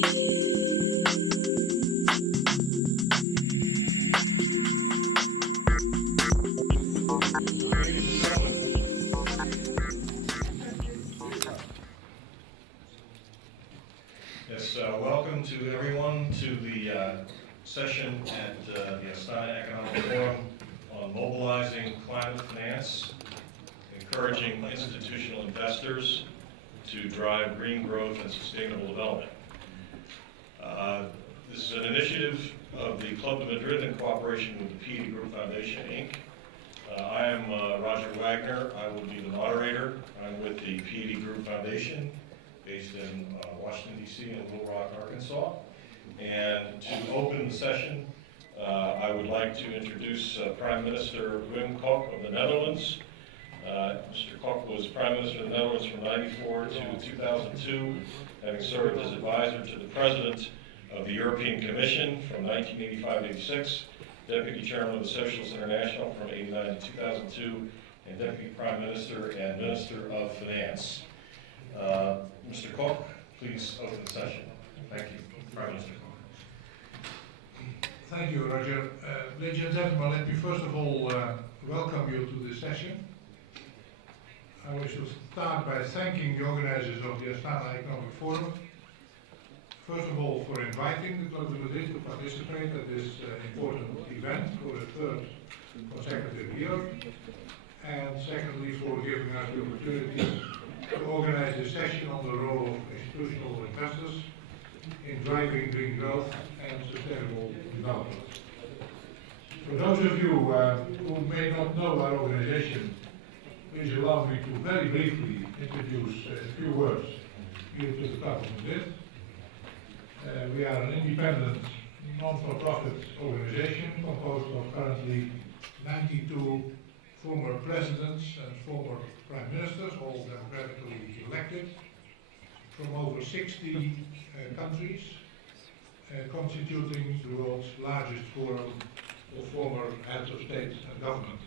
Welcome to everyone to the session at the Astana Economic Forum on mobilizing climate finance, encouraging institutional investors to drive green growth and sustainable development. This is an initiative of the Club de Madrid in cooperation with the PED Group Foundation, Inc. I am Roger Wagner. I will be the moderator. I'm with the PED Group Foundation, based in Washington, D.C. and Little Rock, Arkansas. And to open the session, I would like to introduce Prime Minister Wim Kok of the Netherlands. Mr. Kok was Prime Minister of the Netherlands from 1994 to 2002, having served as advisor to the President of the European Commission from 1985 to 86, Deputy Chairman of the Socialist International from 1989 to 2002, and Deputy Prime Minister and Minister of Finance. Mr. Kok, please open the session. Thank you, Prime Minister Kok. Thank you, Roger. Ladies and gentlemen, let me first of all welcome you to this session. I wish to start by thanking the organizers of the Astana Economic Forum. First of all, for inviting the Club de Madrid to participate at this important event for the third consecutive year. And secondly, for giving us the opportunity to organize this session on the role of institutional investors in driving green growth and sustainable development. For those of you who may not know our organization, please allow me to very briefly introduce a few words here to the Club of Madrid. We are an independent, non-for-profit organization composed of currently 92 former presidents and former prime ministers, all democratically elected, from over 60 countries, constituting the world's largest forum of former heads of state and government.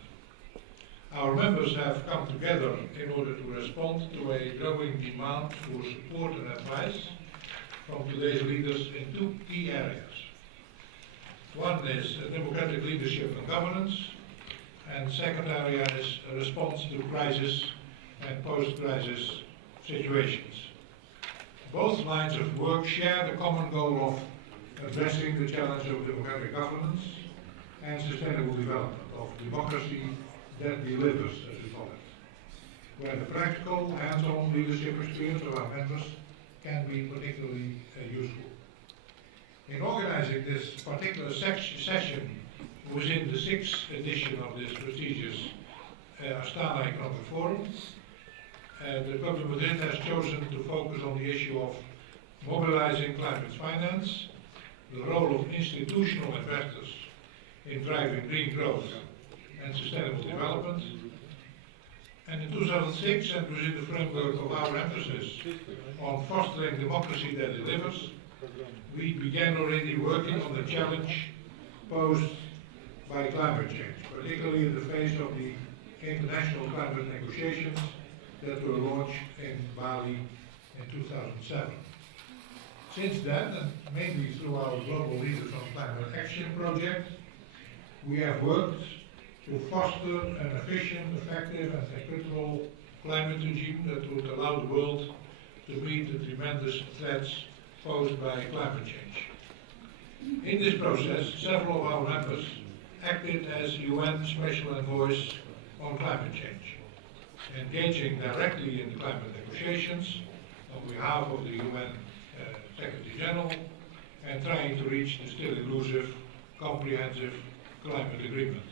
Our members have come together in order to respond to a growing demand for support and advice from today's leaders in two key areas. One is democratic leadership and governance, and the second area is a response to crisis and post-crisis situations. Both lines of work share the common goal of addressing the challenge of democratic governance and sustainable development, of democracy that delivers, as we call it, where the practical, hands-on leadership experience of our members can be particularly useful. In organizing this particular session within the 6th edition of this prestigious Astana Economic Forum, the Club de Madrid has chosen to focus on the issue of mobilizing climate finance, the role of institutional investors in driving green growth and sustainable development. And in 2006, and within the framework of our emphasis on fostering democracy that delivers, we began already working on the challenge posed by climate change, particularly in the face of the international climate negotiations that were launched in Bali in 2007. Since then, and mainly through our Global Leaders on Climate Action project, we have worked to foster an efficient, effective and equitable climate regime that would allow the world to meet the tremendous threats posed by climate change. In this process, several of our members acted as UN Special Envoys on climate change, engaging directly in the climate negotiations on behalf of the UN Secretary General and trying to reach the still elusive, comprehensive climate agreement.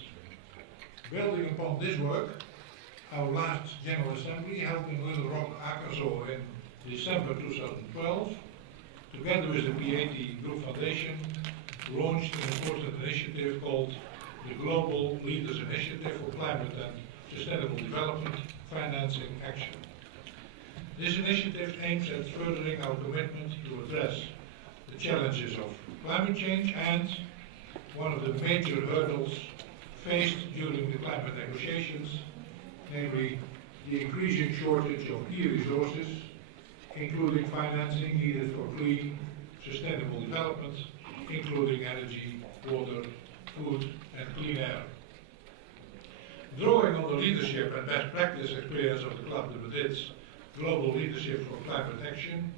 Building upon this work, our last General Assembly, held in Little Rock, Arkansas in December 2012, together with the PED Group Foundation, launched an important initiative called the Global Leaders Initiative for Climate and Sustainable Development Financing Action. This initiative aims at furthering our commitment to address the challenges of climate change and one of the major hurdles faced during the climate negotiations, namely the increasing shortage of key resources, including financing needed for clean, sustainable development, including energy, water, food, and clean air. Drawing on the leadership and best practice experience of the Club de Madrid's Global Leadership for Climate Action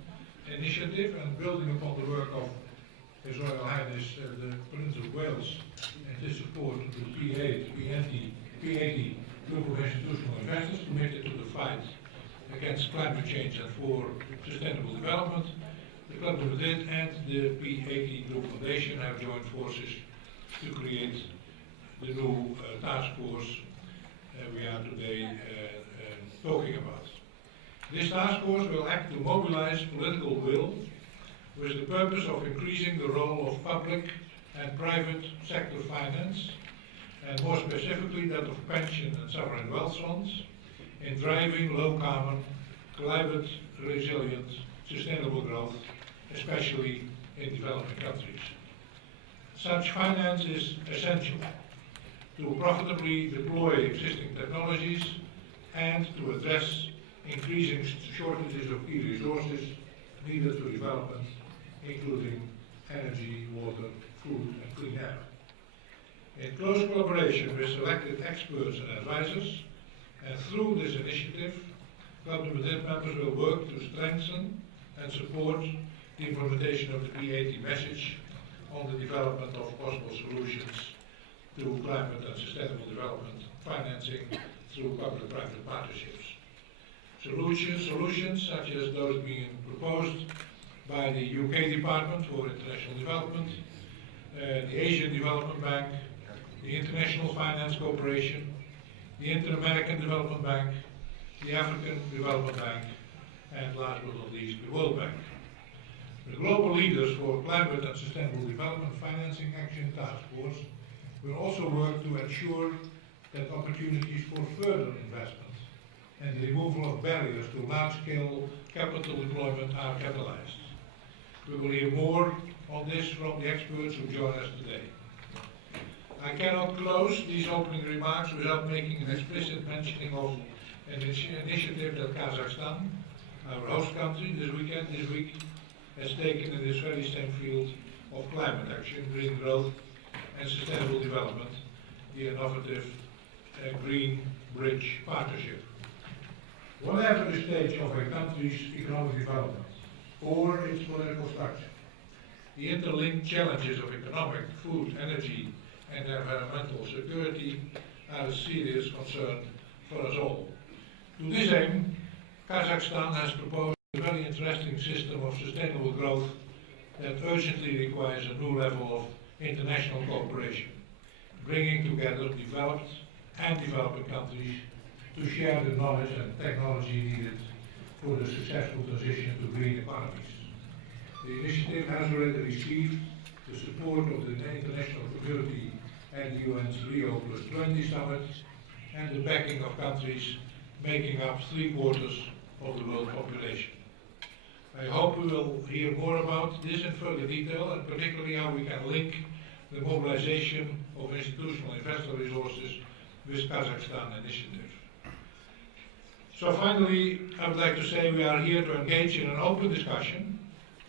initiative and building upon the work of His Royal Highness the Prince of Wales and his support to the P80 group of institutional investors committed to the fight against climate change and for sustainable development, the Club de Madrid and the P80 Group Foundation have joined forces to create the new task force we are today talking about. This task force will act to mobilize political will with the purpose of increasing the role of public and private sector finance, and more specifically that of pension and sovereign wealth funds, in driving low-carbon, climate-resilient, sustainable growth, especially in developing countries. Such finance is essential to profitably deploy existing technologies and to address increasing shortages of key resources needed for development, including energy, water, food, and clean air. In close collaboration with selected experts and advisors, and through this initiative, Club de Madrid members will work to strengthen and support the implementation of the P80 message on the development of possible solutions to climate and sustainable development financing through public-private partnerships. Solutions such as those being proposed by the UK Department for International Development, the Asian Development Bank, the International Finance Corporation, the Inter-American Development Bank, the African Development Bank, and last but not least, the World Bank. The Global Leaders for Climate and Sustainable Development Financing Action Task Force will also work to ensure that opportunities for further investment and the removal of barriers to large-scale capital deployment are catalyzed. We will hear more on this from the experts who join us today. I cannot close these opening remarks without making an explicit mentioning of an initiative that Kazakhstan, our host country this week, has taken in this very same field of climate action, green growth, and sustainable development, the innovative Green Bridge Partnership. Whatever the stage of a country's economic development or its political structure, the interlinked challenges of economic, food, energy, and environmental security are a serious concern for us all. To this aim, Kazakhstan has proposed a very interesting system of sustainable growth that urgently requires a new level of international cooperation, bringing together developed and developing countries to share the knowledge and technology needed for the successful transition to green economies. The initiative has already received the support of the international community and the UN's Rio +20 summit, and the backing of countries making up 3/4 of the world population. I hope we will hear more about this in further detail, and particularly how we can link the mobilization of institutional investor resources with Kazakhstan initiative. So finally, I would like to say we are here to engage in an open discussion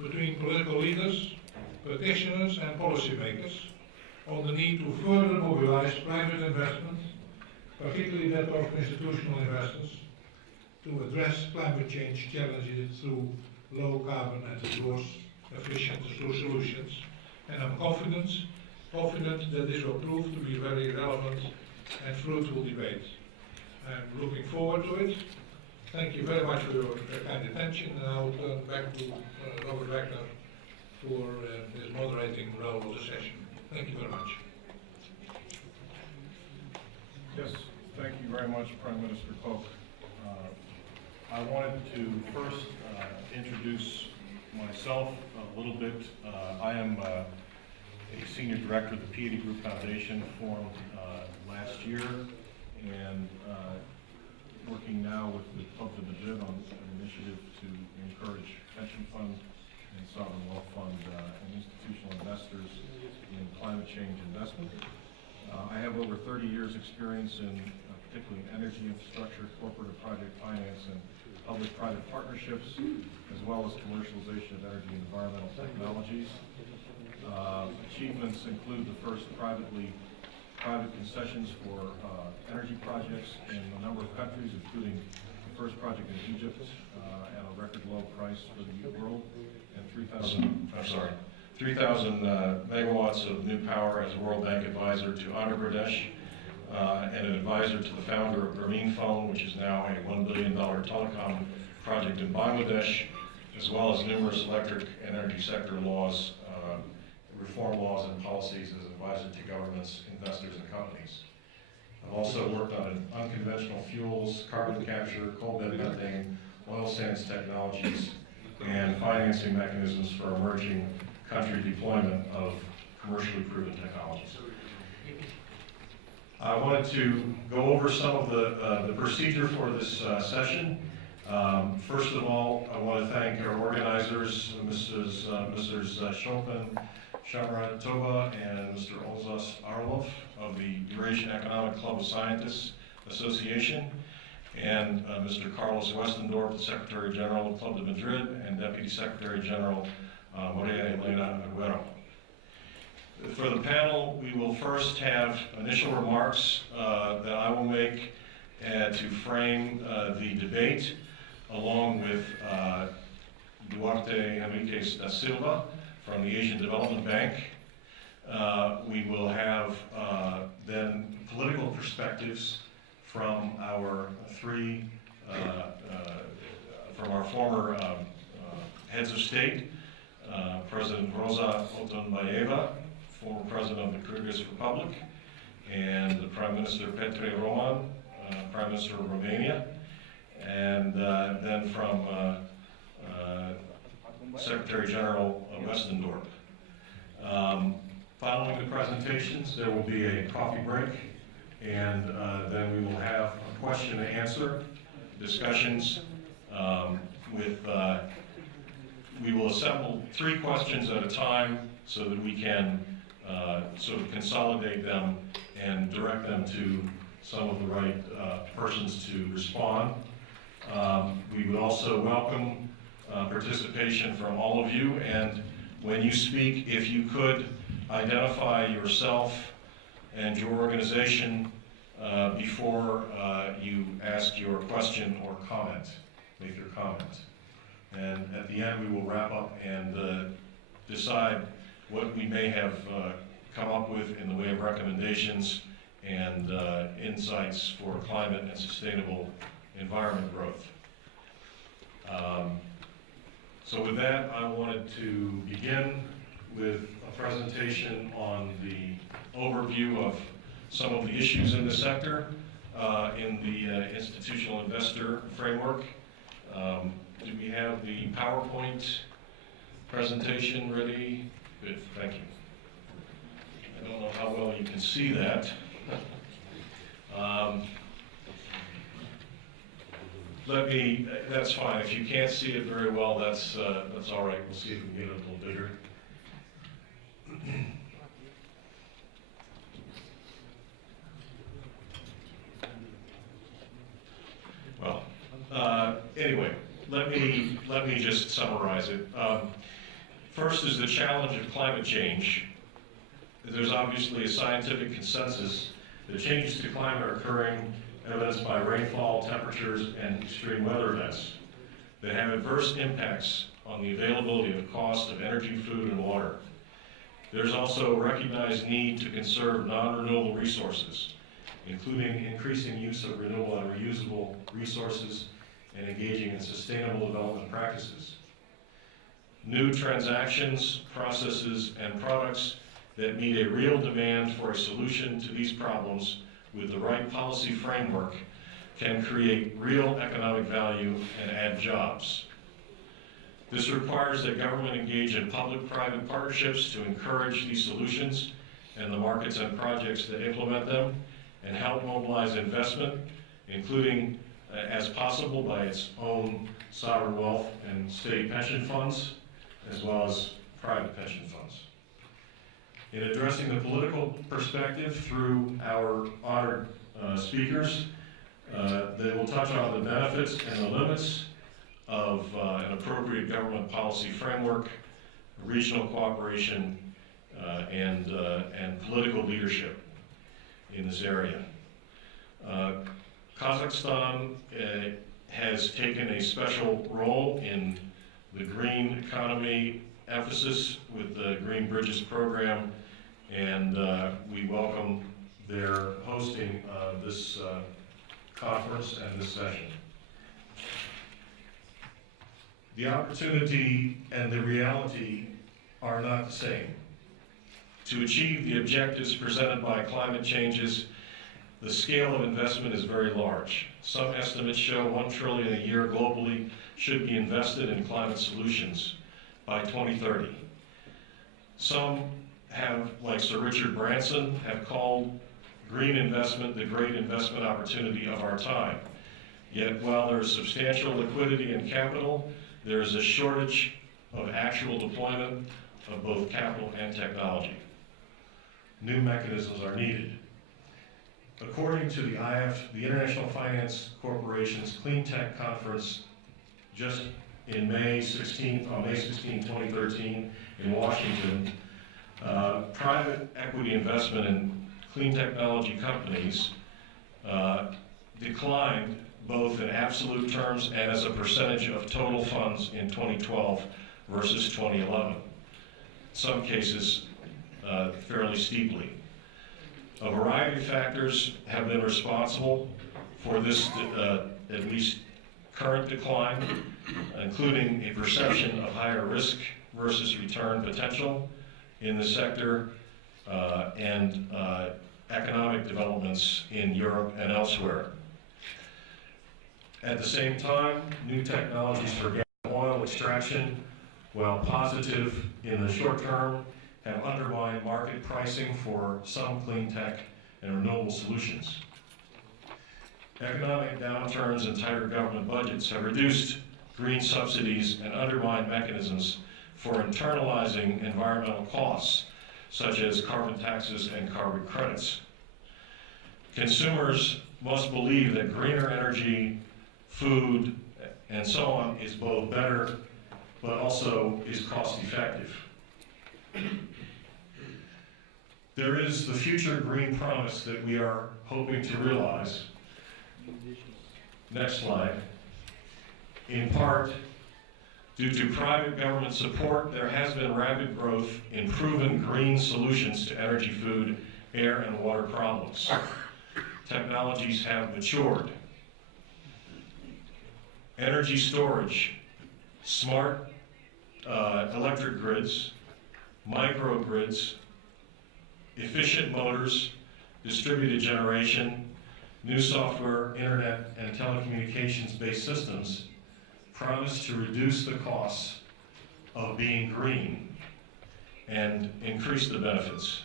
between political leaders, practitioners, and policymakers on the need to further mobilize private investment, particularly that of institutional investors, to address climate change challenges through low carbon and resource-efficient solutions. And I'm confident that this will prove to be a very relevant and fruitful debate. I'm looking forward to it. Thank you very much for your kind attention, and I will turn back to Robert Wagner for his moderating role of the session. Thank you very much. Yes, thank you very much, Prime Minister Koch. I wanted to first introduce myself a little bit. I am a senior director of the P80 Group Foundation, formed last year, and working now with the Club de Madrid on an initiative to encourage pension fund and sovereign wealth fund and institutional investors in climate change investment. I have over 30 years experience in particularly energy infrastructure, corporate and project finance, and public-private partnerships, as well as commercialization of energy and environmental technologies. Achievements include the first private concessions for energy projects in a number of countries, including the first project in Egypt at a record low price for the world, and 3,000 megawatts of new power as a World Bank advisor to Andhra Pradesh, and an advisor to the founder of Grameenphone, which is now a $1 billion telecom project in Bangladesh, as well as numerous electric and energy sector laws, reform laws and policies as advisor to governments, investors, and companies. I've also worked on unconventional fuels, carbon capture, coal bed methane, oil sands technologies, and financing mechanisms for emerging country deployment of commercially proven technologies. I wanted to go over some of the procedure for this session. First of all, I want to thank our organizers, Mrs. Chopin, Shamra Tova, and Mr. Olzas Arlov of the Eurasian Economic Club of Scientists Association, and Mr. Carlos Westendorp, the Secretary General of Club de Madrid, and Deputy Secretary General Maria Elena Aguero. For the panel, we will first have initial remarks that I will make to frame the debate, along with Duarte Henriquez da Silva from the Asian Development Bank. We will have then political perspectives from our from our former heads of state, President Rosa Otunbayeva, former President of the Kyrgyz Republic, and the Prime Minister Petre Roman, Prime Minister of Romania, and then from Secretary General Westendorp. Following the presentations, there will be a coffee break, and then we will have a question and answer discussions we will assemble 3 questions at a time so that we can sort of consolidate them and direct them to some of the right persons to respond. We would also welcome participation from all of you, and when you speak, if you could identify yourself and your organization before you ask your question or comment, make your comment. And at the end, we will wrap up and decide what we may have come up with in the way of recommendations and insights for climate and sustainable environment growth. So with that, I wanted to begin with a presentation on the overview of some of the issues in the sector in the institutional investor framework. Do we have the PowerPoint presentation ready? Good, thank you. I don't know how well you can see that. That's fine. If you can't see it very well, that's all right. We'll see if we can get it a little bigger. Well, anyway, let me just summarize it. First is the challenge of climate change. There's obviously a scientific consensus that changes to climate are occurring, evidenced by rainfall, temperatures, and extreme weather events that have adverse impacts on the availability and cost of energy, food, and water. There's also a recognized need to conserve non-renewable resources, including increasing use of renewable and reusable resources and engaging in sustainable development practices. New transactions, processes, and products that meet a real demand for a solution to these problems with the right policy framework can create real economic value and add jobs. This requires that government engage in public-private partnerships to encourage these solutions and the markets and projects that implement them, and help mobilize investment, including as possible by its own sovereign wealth and state pension funds, as well as private pension funds. In addressing the political perspective through our honored speakers, they will touch on the benefits and the limits of an appropriate government policy framework, regional cooperation, and political leadership in this area. Kazakhstan has taken a special role in the green economy emphasis with the Green Bridges program, and we welcome their hosting this conference and this session. The opportunity and the reality are not the same. To achieve the objectives presented by climate changes, the scale of investment is very large. Some estimates show $1 trillion a year globally should be invested in climate solutions by 2030. Some have, like Sir Richard Branson, have called green investment the great investment opportunity of our time. Yet while there is substantial liquidity and capital, there is a shortage of actual deployment of both capital and technology. New mechanisms are needed. According to the the International Finance Corporation's Clean Tech Conference just in May 16, 2013 in Washington, private equity investment in clean technology companies declined both in absolute terms and as a percentage of total funds in 2012 versus 2011. In some cases, fairly steeply. A variety of factors have been responsible for this, at least current decline, including a perception of higher risk versus return potential in the sector, and economic developments in Europe and elsewhere. At the same time, new technologies for gas and oil extraction, while positive in the short term, have undermined market pricing for some clean tech and renewable solutions. Economic downturns and tighter government budgets have reduced green subsidies and undermined mechanisms for internalizing environmental costs, such as carbon taxes and carbon credits. Consumers must believe that greener energy, food, and so on is both better, but also is cost effective. There is the future green promise that we are hoping to realize. Next slide. In part, due to private government support, there has been rapid growth in proven green solutions to energy, food, air, and water problems. Technologies have matured. Energy storage, smart electric grids, microgrids, efficient motors, distributed generation, new software, internet, and telecommunications-based systems promise to reduce the costs of being green and increase the benefits.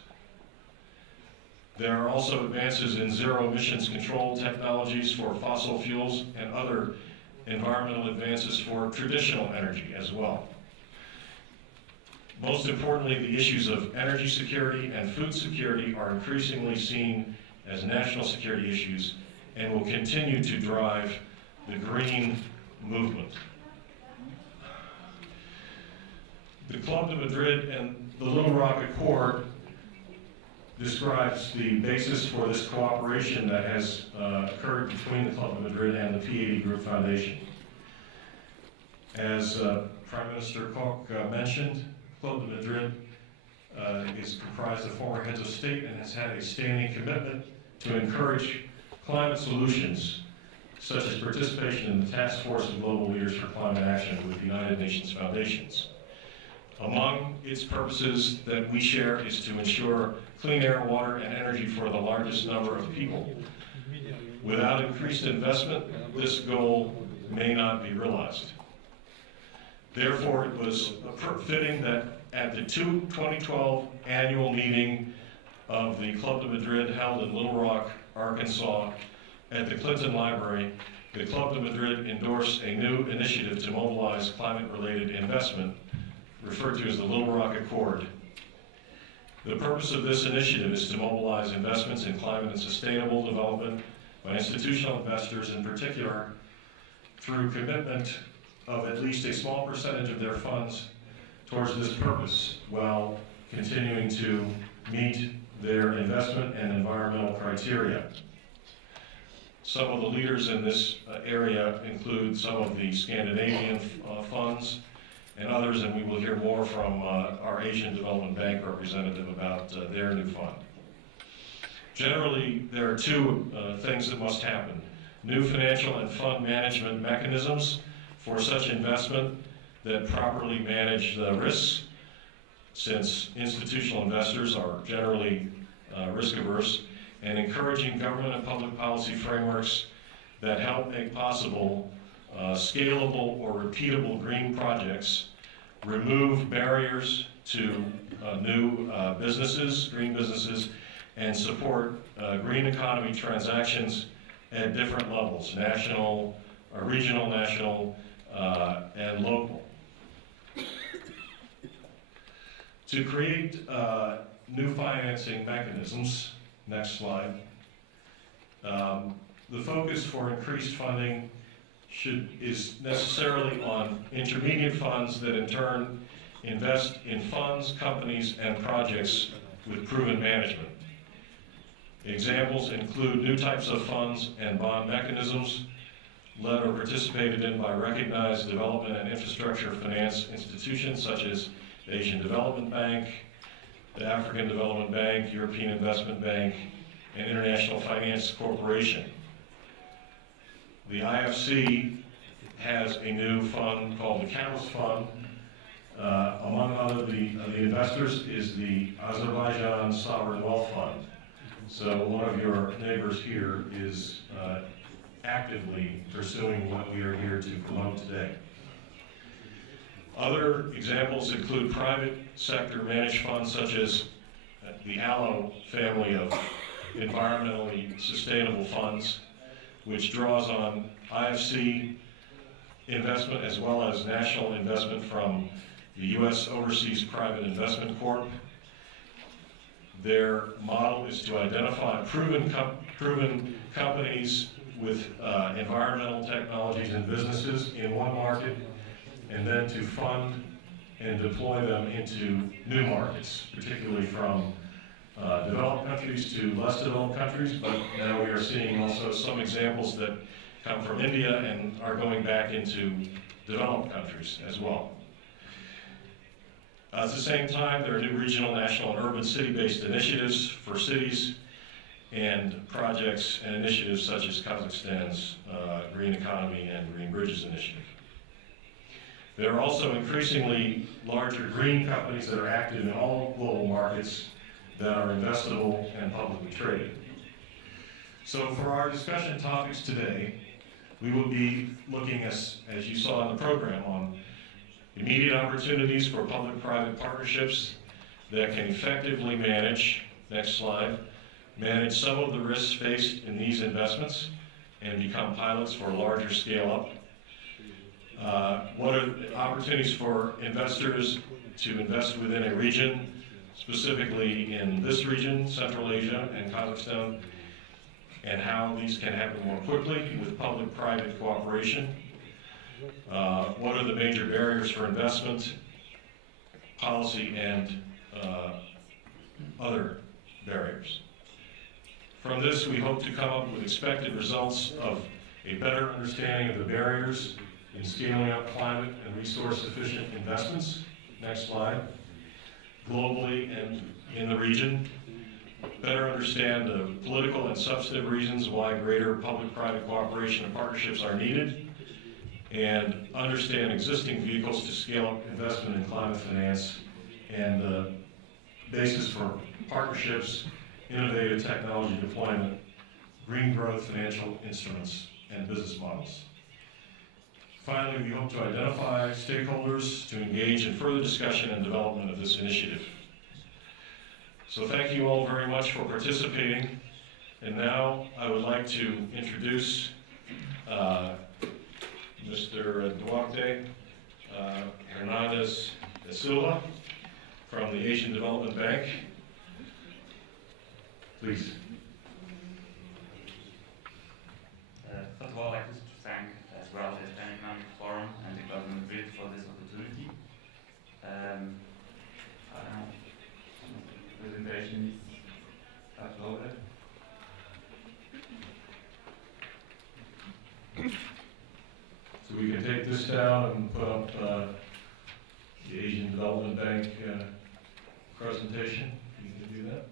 There are also advances in zero emissions control technologies for fossil fuels and other environmental advances for traditional energy as well. Most importantly, the issues of energy security and food security are increasingly seen as national security issues and will continue to drive the green movement. The Club de Madrid and the Little Rock Accord describes the basis for this cooperation that has occurred between the Club de Madrid and the P80 Group Foundation. As Prime Minister Koch mentioned, Club de Madrid is comprised of former heads of state and has had a standing commitment to encourage climate solutions, such as participation in the Task Force of Global Leaders for Climate Action with the United Nations Foundations. Among its purposes that we share is to ensure clean air, water, and energy for the largest number of people. Without increased investment, this goal may not be realized. Therefore, it was fitting that at the 2012 annual meeting of the Club de Madrid held in Little Rock, Arkansas, at the Clinton Library, the Club de Madrid endorsed a new initiative to mobilize climate-related investment, referred to as the Little Rock Accord. The purpose of this initiative is to mobilize investments in climate and sustainable development by institutional investors, in particular through commitment of at least a small percentage of their funds towards this purpose while continuing to meet their investment and environmental criteria. Some of the leaders in this area include some of the Scandinavian funds and others, and we will hear more from our Asian Development Bank representative about their new fund. Generally, there are two things that must happen. New financial and fund management mechanisms for such investment that properly manage the risks, since institutional investors are generally risk averse, and encouraging government and public policy frameworks that help make possible scalable or repeatable green projects, remove barriers to new businesses, green businesses, and support green economy transactions at different levels, national, regional, national, and local. To create new financing mechanisms, next slide, the focus for increased funding is necessarily on intermediate funds that in turn invest in funds, companies, and projects with proven management. Examples include new types of funds and bond mechanisms led or participated in by recognized development and infrastructure finance institutions such as the Asian Development Bank, the African Development Bank, European Investment Bank, and International Finance Corporation. The IFC has a new fund called the Catalyst Fund. Among other the investors is the Azerbaijan Sovereign Wealth Fund. So one of your neighbors here is actively pursuing what we are here to promote today. Other examples include private sector managed funds such as the Allo family of environmentally sustainable funds, which draws on IFC investment as well as national investment from the U.S. Overseas Private Investment Corp. Their model is to identify proven companies with environmental technologies and businesses in one market, and then to fund and deploy them into new markets, particularly from developed countries to less developed countries, but now we are seeing also some examples that come from India and are going back into developed countries as well. At the same time, there are new regional, national, and urban city-based initiatives for cities and projects and initiatives such as Kazakhstan's Green Economy and Green Bridges Initiative. There are also increasingly larger green companies that are active in all global markets that are investable and publicly traded. So for our discussion topics today, we will be looking, as you saw in the program, on immediate opportunities for public-private partnerships that can effectively manage, next slide, manage some of the risks faced in these investments and become pilots for larger scale-up. What are the opportunities for investors to invest within a region, specifically in this region, Central Asia and Kazakhstan, and how these can happen more quickly with public-private cooperation? What are the major barriers for investment, policy, and other barriers? From this, we hope to come up with expected results of a better understanding of the barriers in scaling up climate and resource-efficient investments, next slide, globally and in the region, better understand the political and substantive reasons why greater public-private cooperation and partnerships are needed, and understand existing vehicles to scale up investment in climate finance and the basis for partnerships, innovative technology deployment, green growth financial instruments, and business models. Finally, we hope to identify stakeholders to engage in further discussion and development of this initiative. So thank you all very much for participating. And now I would like to introduce Mr. Duarte Hernandez da Silva from the Asian Development Bank. Please. First of all, I'd like to thank as well the Pan Economic Forum and the Club Presentation is uploaded. So we can take this down and put up the Asian Development Bank presentation. You can do that.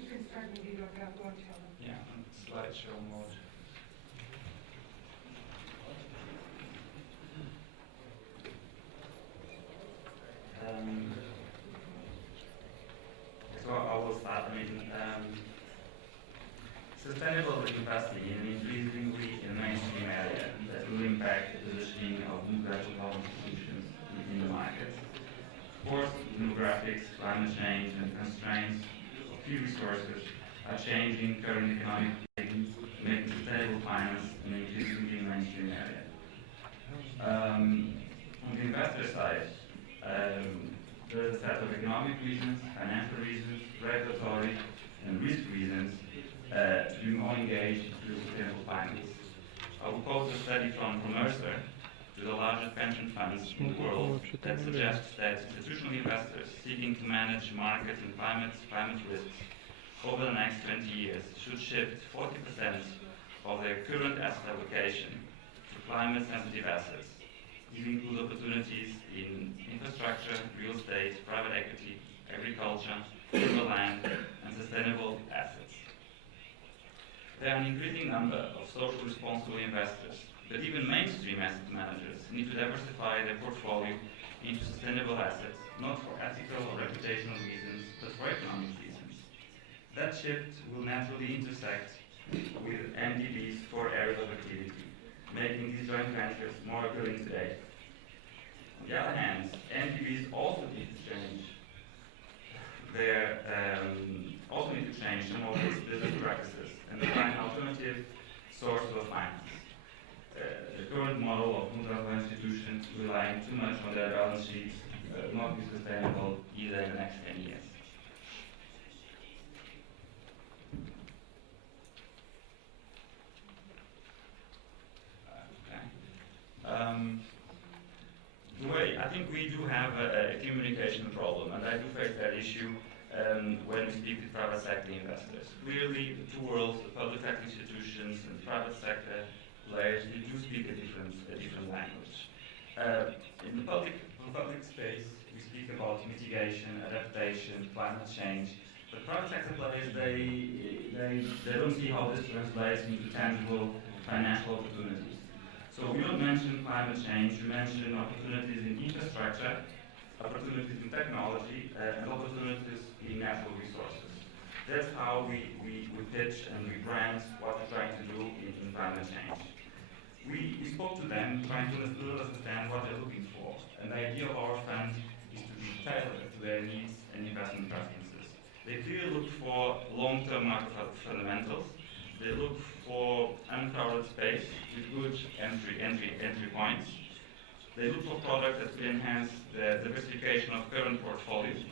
You can start the video if you have to watch it. Yeah, on slideshow mode. So I will start. Sustainable investing in an increasingly mainstream area that will impact the positioning of demographical institutions in the market. Of course, demographics, climate change, and constraints of few resources are changing current economic conditions, making sustainable finance an increasingly mainstream area. On the investor side, there is a set of economic reasons, financial reasons, regulatory and risk reasons to be more engaged with sustainable finance. I will quote a study from Mercer, to the largest pension funds in the world, that suggests that institutional investors seeking to manage market and climate risks over the next 20 years should shift 40% of their current asset allocation to climate-sensitive assets. These include opportunities in infrastructure, real estate, private equity, agriculture, timberland, and sustainable assets. There are an increasing number of social responsible investors, but even mainstream asset managers need to diversify their portfolio into sustainable assets, not for ethical or reputational reasons, but for economic reasons. That shift will naturally intersect with MDB's core areas of activity, making these joint ventures more appealing today. On the other hand, MDBs also need to change some of these business practices and find alternative sources of finance. The current model of multilateral institutions relying too much on their balance sheets will not be sustainable either in the next 10 years. I think we do have a communication problem, and I do face that issue when we speak with private sector investors. Clearly, the two worlds, the public sector institutions and private sector players, they do speak a different language. In the public space, we speak about mitigation, adaptation, climate change. But private sector players, they don't see how this translates into tangible financial opportunities. So we don't mention climate change, we mention opportunities in infrastructure, opportunities in technology, and opportunities in natural resources. That's how we pitch and we brand what we're trying to do in climate change. We spoke to them trying to understand what they're looking for, and the idea of our fund is to be tailored to their needs and investment preferences. They clearly look for long-term market fundamentals. They look for uncrowded space with good entry points. They look for products that will enhance the diversification of current portfolios.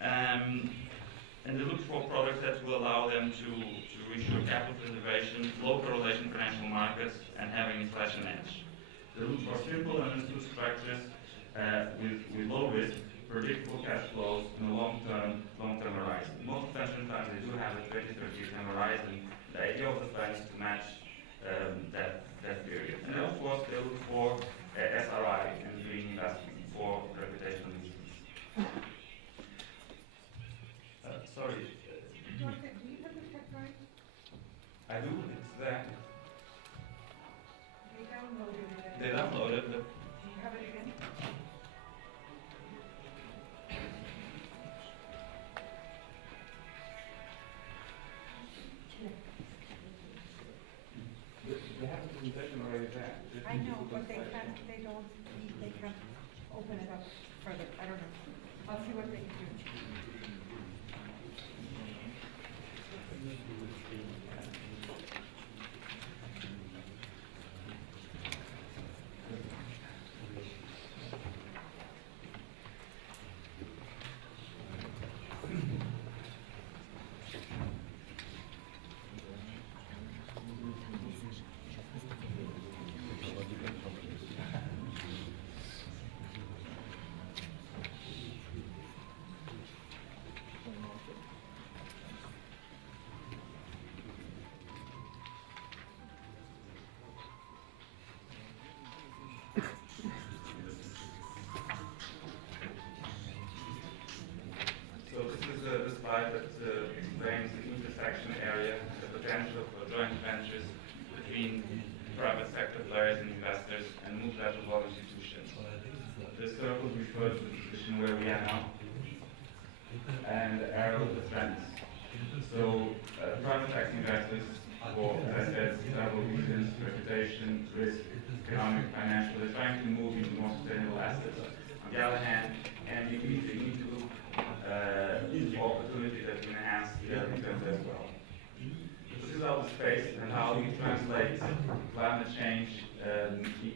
And they look for products that will allow them to ensure capital preservation, low correlation financial markets, and having inflation edge. They look for simple and understood structures with low risk, predictable cash flows, and a long-term horizon. Most pension funds, they do have a 20-30 year horizon. The idea of the fund is to match that period. And of course, they look for SRI and green investment for reputational reasons. Sorry. Do you have the tech right? I do, it's there. They downloaded it. They downloaded it. Do you have it again? They have the presentation already there. I know, but they can't open it up further. I don't know. I'll see what they can do. players and investors, and multilateral institutions. The circle refers to the position where we are now, and the arrow the trends. So private tax investors, for, as I said, several reasons: reputation, risk, economic, financial. They're trying to move into more sustainable assets. On the other hand, and you need to look for opportunities that can enhance their returns as well. This is our space and how we translate climate change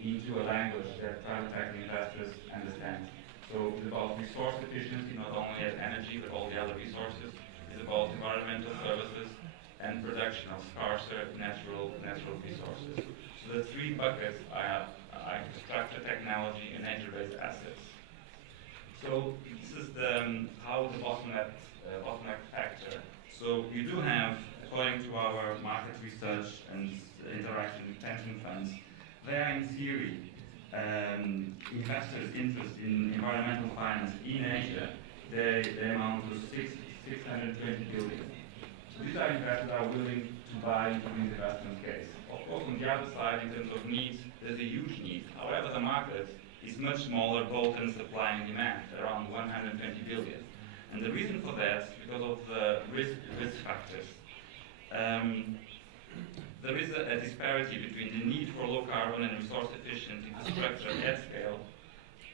into a language that private tax investors understand. So it's about resource efficiency, not only as energy, but all the other resources. It's about environmental services and production of scarcer natural resources. So the three buckets are infrastructure, technology, and nature-based assets. So this is how the bottleneck factor. So you do have, according to our market research and interaction with pension funds, they are in theory investors' interest in environmental finance in Asia. They amount to 620 billion. So these are investors that are willing to buy into this investment case. Of course, on the other side, in terms of needs, there's a huge need. However, the market is much smaller, both in supply and demand, around 120 billion. And the reason for that is because of the risk factors. There is a disparity between the need for low carbon and resource efficient infrastructure at scale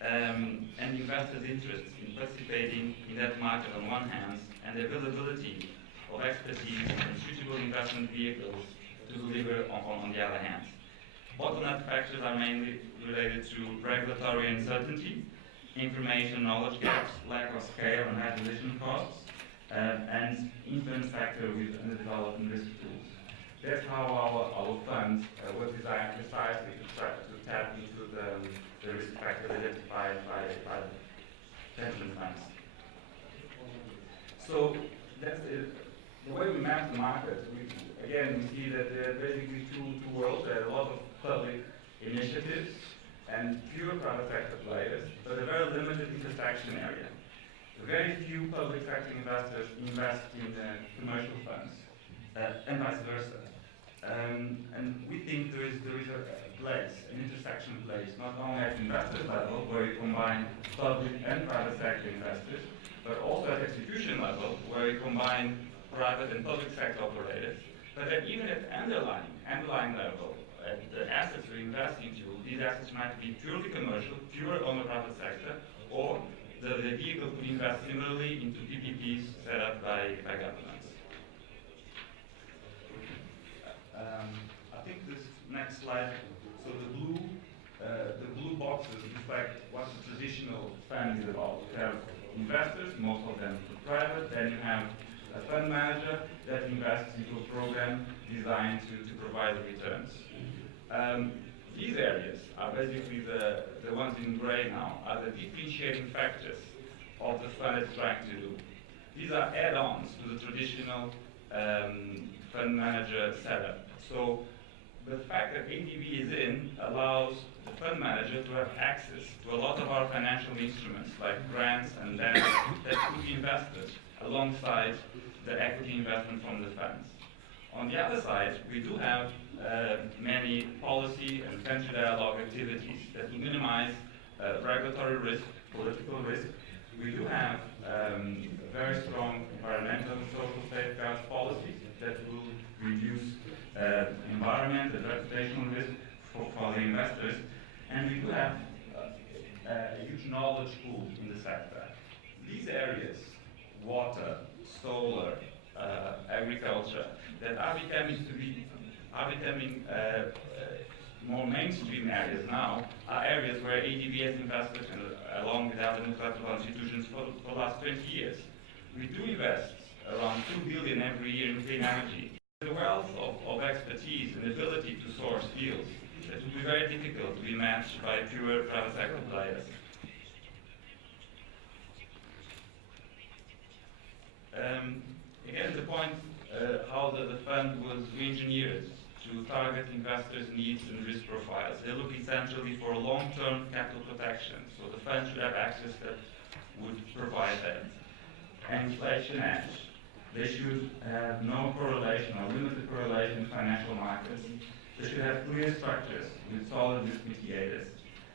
and investors' interest in participating in that market on one hand, and the availability of expertise and suitable investment vehicles to deliver on the other hand. Bottleneck factors are mainly related to regulatory uncertainty, information knowledge gaps, lack of scale and acquisition costs, and influence factor with underdeveloped risk tools. That's how our fund was designed precisely to tap into the risk factors identified by pension funds. So that's it. The way we map the market, we see that there are basically two worlds. There are a lot of public initiatives and pure private sector players, but a very limited intersection area. Very few public sector investors invest in commercial funds, and vice versa. And we think there is a place, an intersection place, not only at investor level, where you combine public and private sector investors, but also at execution level, where you combine private and public sector operators, but even at underlying level, at the assets we invest into, these assets might be purely commercial, pure on the private sector, or the vehicle could invest similarly into PPPs set up by governments. I think this next slide, so the blue boxes reflect what the traditional fund is about. You have investors, most of them private, then you have a fund manager that invests into a program designed to provide returns. These areas are basically the ones in gray now, are the differentiating factors of the fund it's trying to do. These are add-ons to the traditional fund manager setup. So the fact that ADB is in allows the fund manager to have access to a lot of our financial instruments like grants and debts that could be invested alongside the equity investment from the funds. On the other side, we do have many policy and country dialogue activities that will minimize regulatory risk, political risk. We do have very strong environmental and social safeguards policies that will reduce environment and reputational risk for the investors. And we do have a huge knowledge pool in the sector. These areas, water, solar, agriculture, that are becoming more mainstream areas now, are areas where ADB has invested along with other multilateral institutions for the last 20 years. We do invest around 2 billion every year in clean energy. The wealth of expertise and ability to source deals that would be very difficult to be matched by pure private sector players. Again, the point how the fund was re-engineered to target investors' needs and risk profiles. They look essentially for long-term capital protection, so the fund should have access that would provide that. And inflation edge. They should have no correlation or limited correlation to financial markets. They should have clear structures with solid risk mitigators,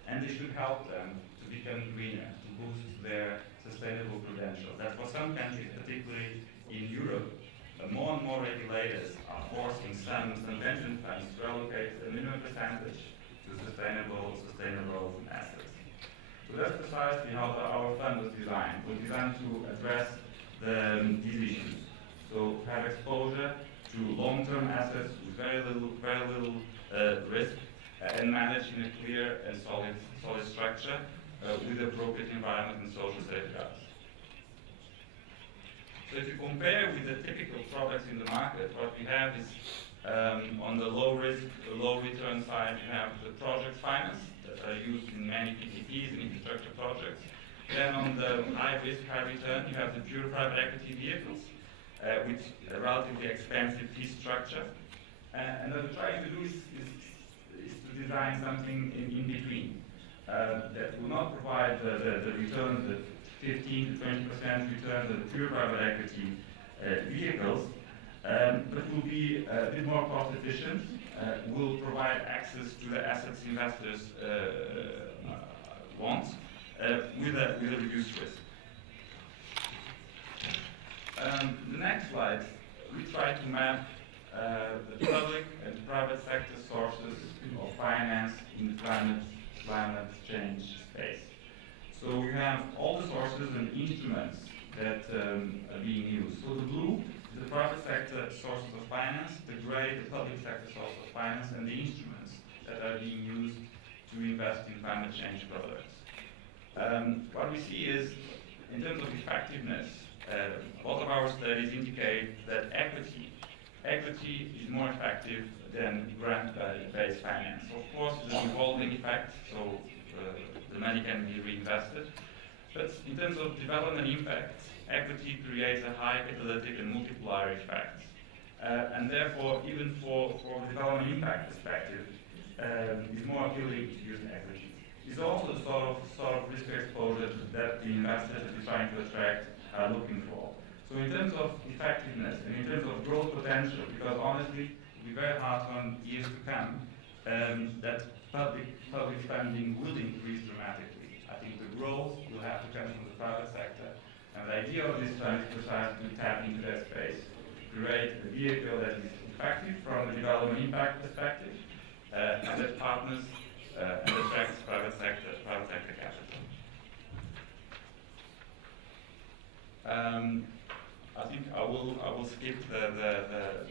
and they should help them to become greener, to boost their sustainable credentials. That for some countries, particularly in Europe, more and more regulators are forcing some pension funds to allocate a minimum percentage to sustainable assets. So that's precisely how our fund was designed. It was designed to address these issues. So have exposure to long-term assets with very little risk, and managed in a clear and solid structure with appropriate environment and social safeguards. So if you compare with the typical products in the market, what we have is on the low risk, low return side, you have the project finance that are used in many PPPs and infrastructure projects. Then on the high risk, high return, you have the pure private equity vehicles with a relatively expensive fee structure. And what we're trying to do is to design something in between that will not provide the returns, the 15 to 20% returns of the pure private equity vehicles, but will be a bit more cost efficient, will provide access to the assets investors want with a reduced risk. The next slide, we try to map the public and private sector sources of finance in the climate change space. So we have all the sources and instruments that are being used. So the blue is the private sector sources of finance, the gray the public sector sources of finance, and the instruments that are being used to invest in climate change products. What we see is, in terms of effectiveness, a lot of our studies indicate that equity is more effective than grant-based finance. Of course, it's an evolving effect, so the money can be reinvested. But in terms of development impact, equity creates a high catalytic and multiplier effect. And therefore, even for the development impact perspective, it's more appealing to use equity. It's also the sort of risk exposure that the investors that we're trying to attract are looking for. So in terms of effectiveness and in terms of growth potential, because honestly, it'll be very hard on years to come, that public funding will increase dramatically. I think the growth will have to come from the private sector. And the idea of this fund is precisely to tap into that space, create a vehicle that is effective from a development impact perspective, and that partners and attracts private sector capital. I think I will skip the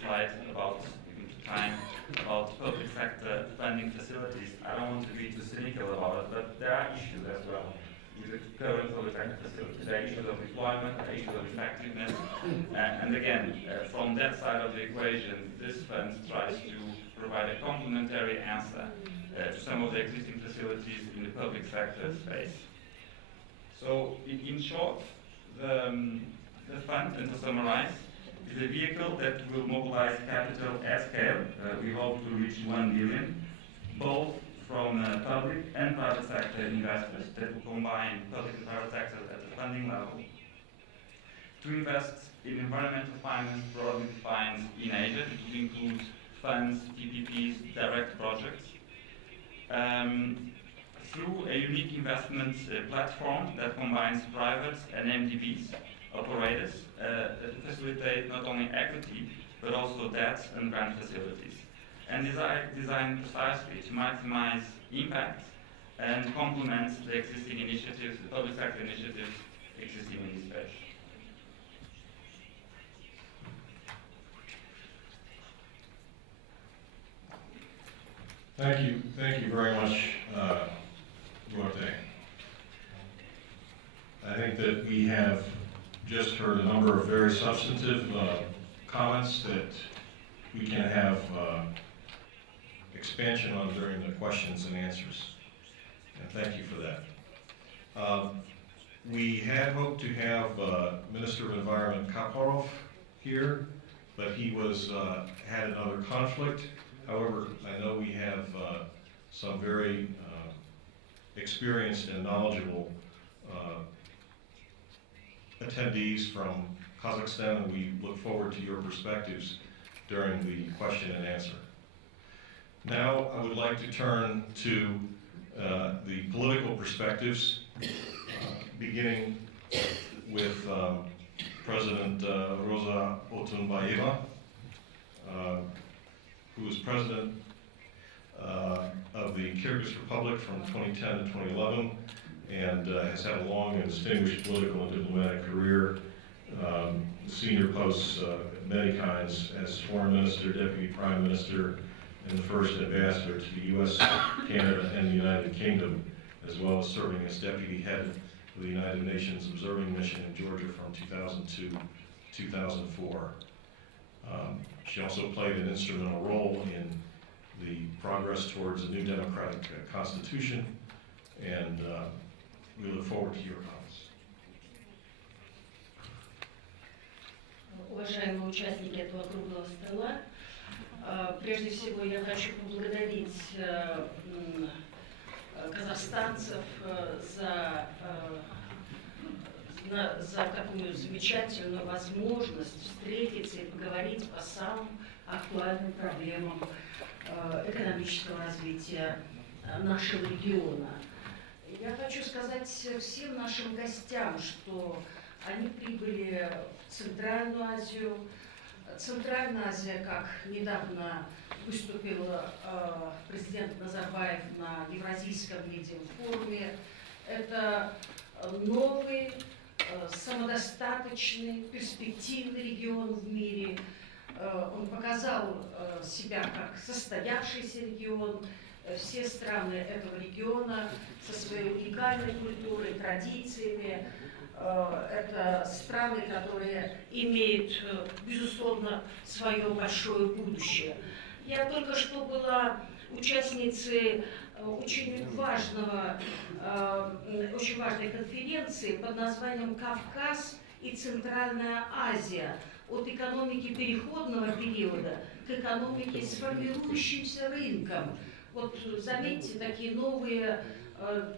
slide about time about public sector funding facilities. I don't want to be too cynical about it, but there are issues as well with the current public sector facilities. There are issues of deployment, there are issues of effectiveness, and again, from that side of the equation, this fund tries to provide a complementary answer to some of the existing facilities in the public sector space. So, in short, the fund, and to summarize, is a vehicle that will mobilize capital at scale. We hope to reach 1 billion, both from public and private sector investors that will combine public and private sector at the funding level, to invest in environmental finance broadly defined in Asia, to include funds, PPPs, direct projects, through a unique investment platform that combines private and MDBs operators to facilitate not only equity but also debt and grant facilities, and designed precisely to maximize impact and complement the existing initiatives, the public sector initiatives existing in this space. Thank you very much, Duarte. I think that we have just heard a number of very substantive comments that we can have expansion on during the questions and answers. And thank you for that. We had hoped to have Minister of Environment Kaparov here, but he had another conflict. However, I know we have some very experienced and knowledgeable attendees from Kazakhstan, and we look forward to your perspectives during the question and answer. Now I would like to turn to the political perspectives, beginning with President Rosa Otunbayeva, who was president of the Kyrgyz Republic from 2010 to 2011, and has had a long and distinguished political and diplomatic career, senior posts of many kinds as foreign minister, deputy prime minister, and the first ambassador to the U.S., Canada, and the United Kingdom, as well as serving as deputy head of the United Nations Observing Mission in Georgia from 2002 to 2004. She also played an instrumental role in the progress towards a new democratic constitution, and we look forward to your comments. Уважаемые участники этого круглого стола, прежде всего я хочу поблагодарить казахстанцев за такую замечательную возможность встретиться и поговорить по самым актуальным проблемам экономического развития нашего региона. Я хочу сказать всем нашим гостям, что они прибыли в Центральную Азию. Центральная Азия, как недавно выступил президент Назарбаев на Евразийском медиа-форуме, это новый, самодостаточный, перспективный регион в мире. Он показал себя как состоявшийся регион. Все страны этого региона со своей уникальной культурой, традициями. Это страны, которые имеют, безусловно, свое большое будущее. Я только что была участницей очень важной конференции под названием «Кавказ и Центральная Азия. От экономики переходного периода к экономике с формирующимся рынком». Вот заметьте, такие новые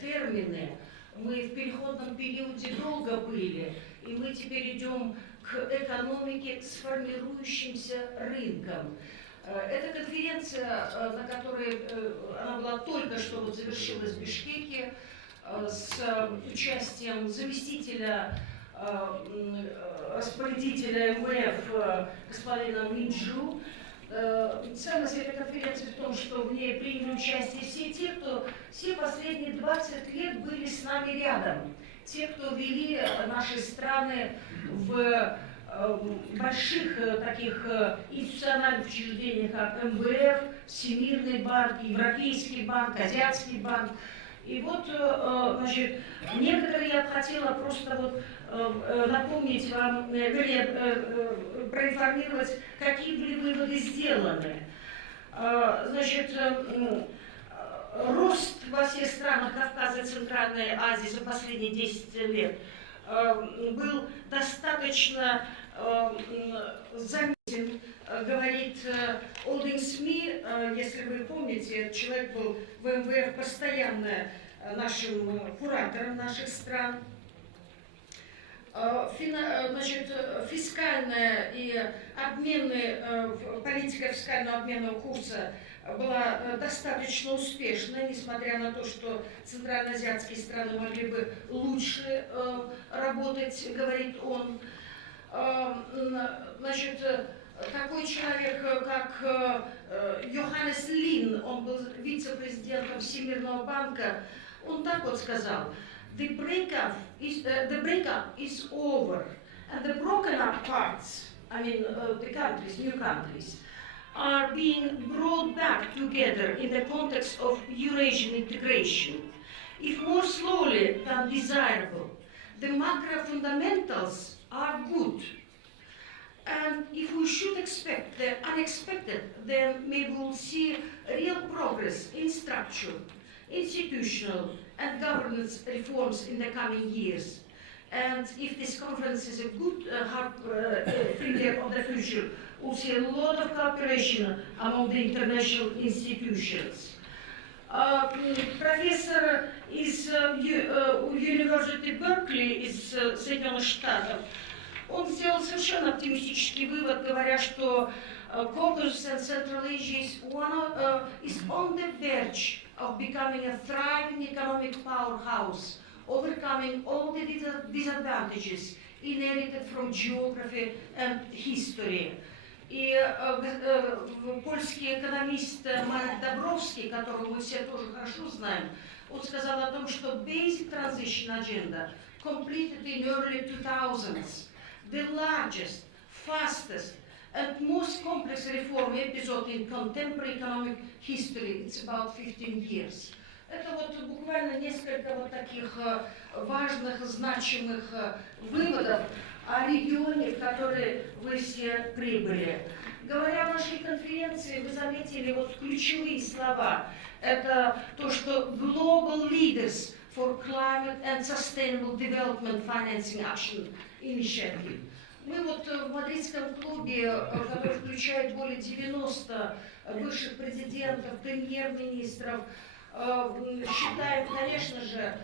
термины. Мы в переходном периоде долго были, и мы теперь идем к экономике с формирующимся рынком. Эта конференция, на которой она была только что вот завершилась в Бишкеке, с участием заместителя распорядителя МВФ господина Минджу. Ценность этой конференции в том, что в ней приняли участие все те, кто все последние 20 лет были с нами рядом. Те, кто вели наши страны в больших таких институциональных учреждениях, как МВФ, Всемирный банк, Европейский банк, Азиатский банк. И вот, значит, некоторые я хотела просто вот напомнить вам, вернее, проинформировать, какие были выводы сделаны. Значит, рост во всех странах Кавказа и Центральной Азии за последние 10 лет был достаточно заметен, говорит Олдинг СМИ, если вы помните, этот человек был в МВФ постоянно нашим куратором наших стран. Значит, фискальная и политика фискального обменного курса была достаточно успешной, несмотря на то, что центральноазиатские страны могли бы лучше работать, говорит он. Значит, такой человек, как Йоханнес Лин, он был вице-президентом Всемирного банка, он так вот сказал: the breakup is over, and the broken up parts, I mean the countries, new countries, are being brought back together in the context of Eurasian integration, if more slowly than desirable. The macro fundamentals are good, and if we should expect the unexpected, then maybe we'll see real progress in structure, institutional and governance reforms in the coming years. And if this conference is a good figure of the future, we'll see a lot of cooperation among the international institutions. Профессор из University Berkeley из Соединенных Штатов, он сделал совершенно оптимистический вывод, говоря, что Caucasus and Central Asia is on the verge of becoming a thriving economic powerhouse, overcoming all the disadvantages inherited from geography and history. И польский экономист Марек Добровский, которого мы все тоже хорошо знаем, он сказал о том, что Basic Transition Agenda completed in early 2000s, the largest, fastest, and most complex reform episode in contemporary economic history. It's about 15 years. Это вот буквально несколько вот таких важных, значимых выводов о регионе, в который вы все прибыли. Говоря о нашей конференции, вы заметили вот ключевые слова. Это то, что Global Leaders for Climate and Sustainable Development Financing Action Initiative. Мы вот в Мадридском клубе, который включает более 90 высших президентов, премьер-министров, считаем, конечно же,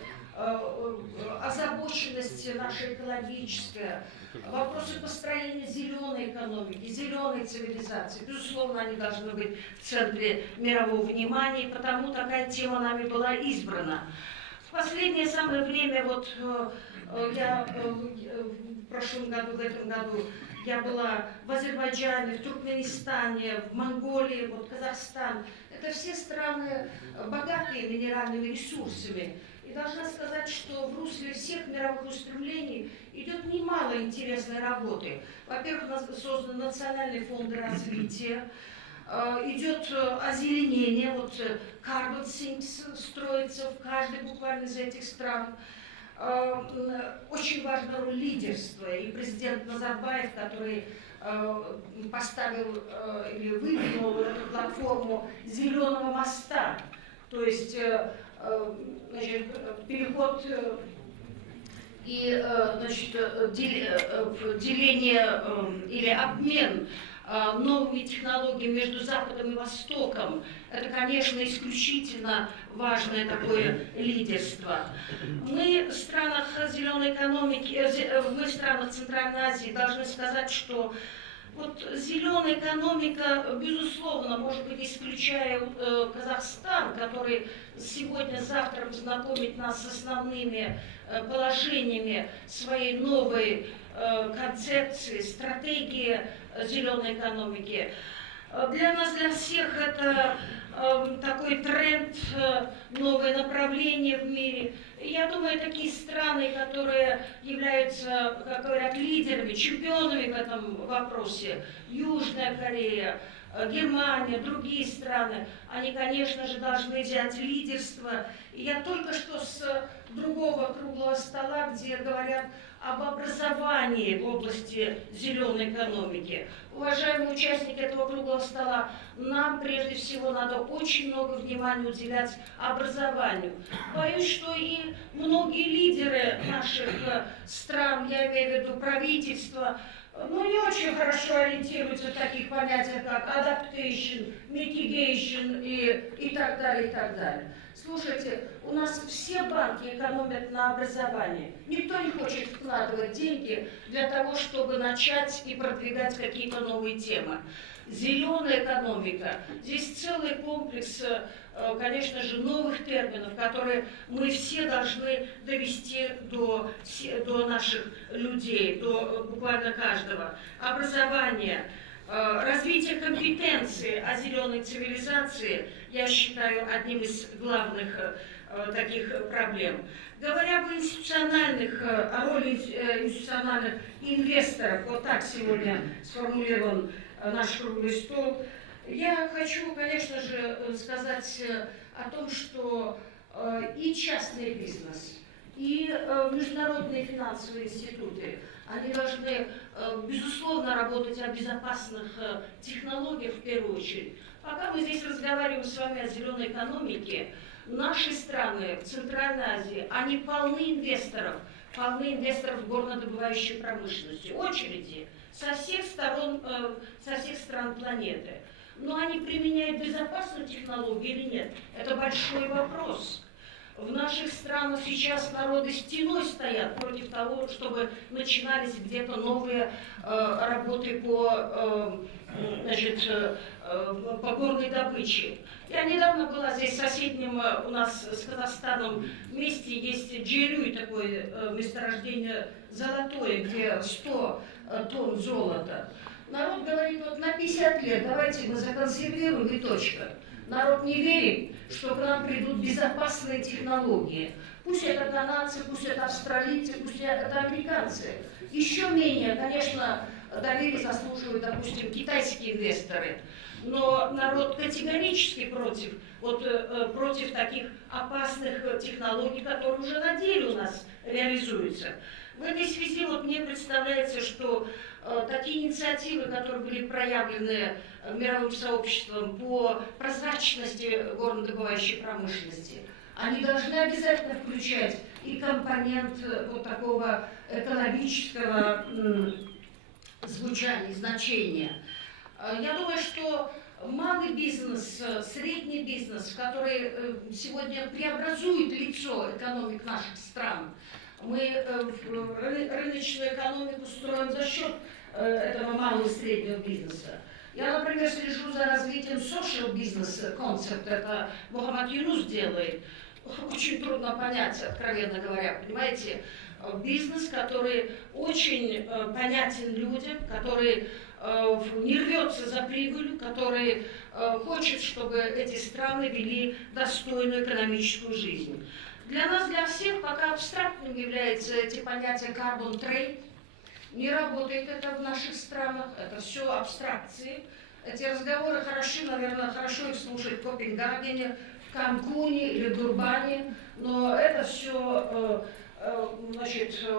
озабоченность наша экологическая, вопросы построения зеленой экономики, зеленой цивилизации. Безусловно, они должны быть в центре мирового внимания, и потому такая тема нами была избрана. В последнее самое время, вот я в прошлом году, в этом году, я была в Азербайджане, в Туркменистане, в Монголии, вот Казахстан. Это все страны богатые минеральными ресурсами. И должна сказать, что в русле всех мировых устремлений идет немало интересной работы. Во-первых, созданы национальные фонды развития, идет озеленение, вот carbon sinks строится в каждой буквально из этих стран. Очень важна роль лидерства, и президент Назарбаев, который поставил или выдвинул эту платформу зеленого моста, то есть значит, переход и значит, деление или обмен новыми технологиями между Западом и Востоком. Это, конечно, исключительно важное такое лидерство. Мы в странах зеленой экономики, мы в странах Центральной Азии должны сказать, что вот зеленая экономика, безусловно, может быть, исключая Казахстан, который сегодня-завтра познакомит нас с основными положениями своей новой концепции, стратегии зеленой экономики. Для нас, для всех это такой тренд, новое направление в мире. Я думаю, такие страны, которые являются, как говорят, лидерами, чемпионами в этом вопросе, Южная Корея, Германия, другие страны, они, конечно же, должны взять лидерство. И я только что с другого круглого стола, где говорят об образовании в области зеленой экономики. Уважаемые участники этого круглого стола, нам прежде всего надо очень много внимания уделять образованию. Боюсь, что и многие лидеры наших стран, я имею в виду правительства, не очень хорошо ориентируются в таких понятиях, как adaptation, mitigation и так далее, и так далее. Слушайте, у нас все банки экономят на образовании. Никто не хочет вкладывать деньги для того, чтобы начать и продвигать какие-то новые темы. Зеленая экономика. Здесь целый комплекс, конечно же, новых терминов, которые мы все должны довести до наших людей, до буквально каждого. Образование, развитие компетенции о зеленой цивилизации, я считаю, одним из главных таких проблем. Говоря об институциональных, о роли институциональных инвесторов, вот так сегодня сформулирован наш круглый стол, я хочу, конечно же, сказать о том, что и частный бизнес, и международные финансовые институты, они должны, безусловно, работать о безопасных технологиях в первую очередь. Пока мы здесь разговариваем с вами о зеленой экономике, наши страны в Центральной Азии, они полны инвесторов в горнодобывающей промышленности, очереди со всех сторон, со всех стран планеты. Но они применяют безопасную технологию или нет? Это большой вопрос. В наших странах сейчас народы стеной стоят против того, чтобы начинались где-то новые работы по значит, по горной добыче. Я недавно была здесь в соседнем у нас с Казахстаном месте, есть Джерюй, такое месторождение золотое, где 100 тонн золота. Народ говорит, вот на 50 лет давайте мы законсервируем и точка. Народ не верит, что к нам придут безопасные технологии. Пусть это канадцы, пусть это австралийцы, пусть это американцы. Еще менее, конечно, доверие заслуживают, допустим, китайские инвесторы. Но народ категорически против, против таких опасных технологий, которые уже на деле у нас реализуются. В этой связи мне представляется, что такие инициативы, которые были проявлены мировым сообществом по прозрачности горнодобывающей промышленности, они должны обязательно включать и компонент такого экологического звучания, значения. Я думаю, что малый бизнес, средний бизнес, который сегодня преобразует лицо экономик наших стран, мы рыночную экономику строим за счет этого малого и среднего бизнеса. Я, например, слежу за развитием social business концепта, это Мухаммад Юнус делает. Очень трудно понять, откровенно говоря, понимаете, бизнес, который очень понятен людям, который не рвется за прибыль, который хочет, чтобы эти страны вели достойную экономическую жизнь. Для нас, для всех, пока абстрактным является эти понятия carbon trade. Не работает это в наших странах, это все абстракции. Эти разговоры хороши, наверное, хорошо их слушать в Копенгагене, в Канкуне или в Дурбане, но это все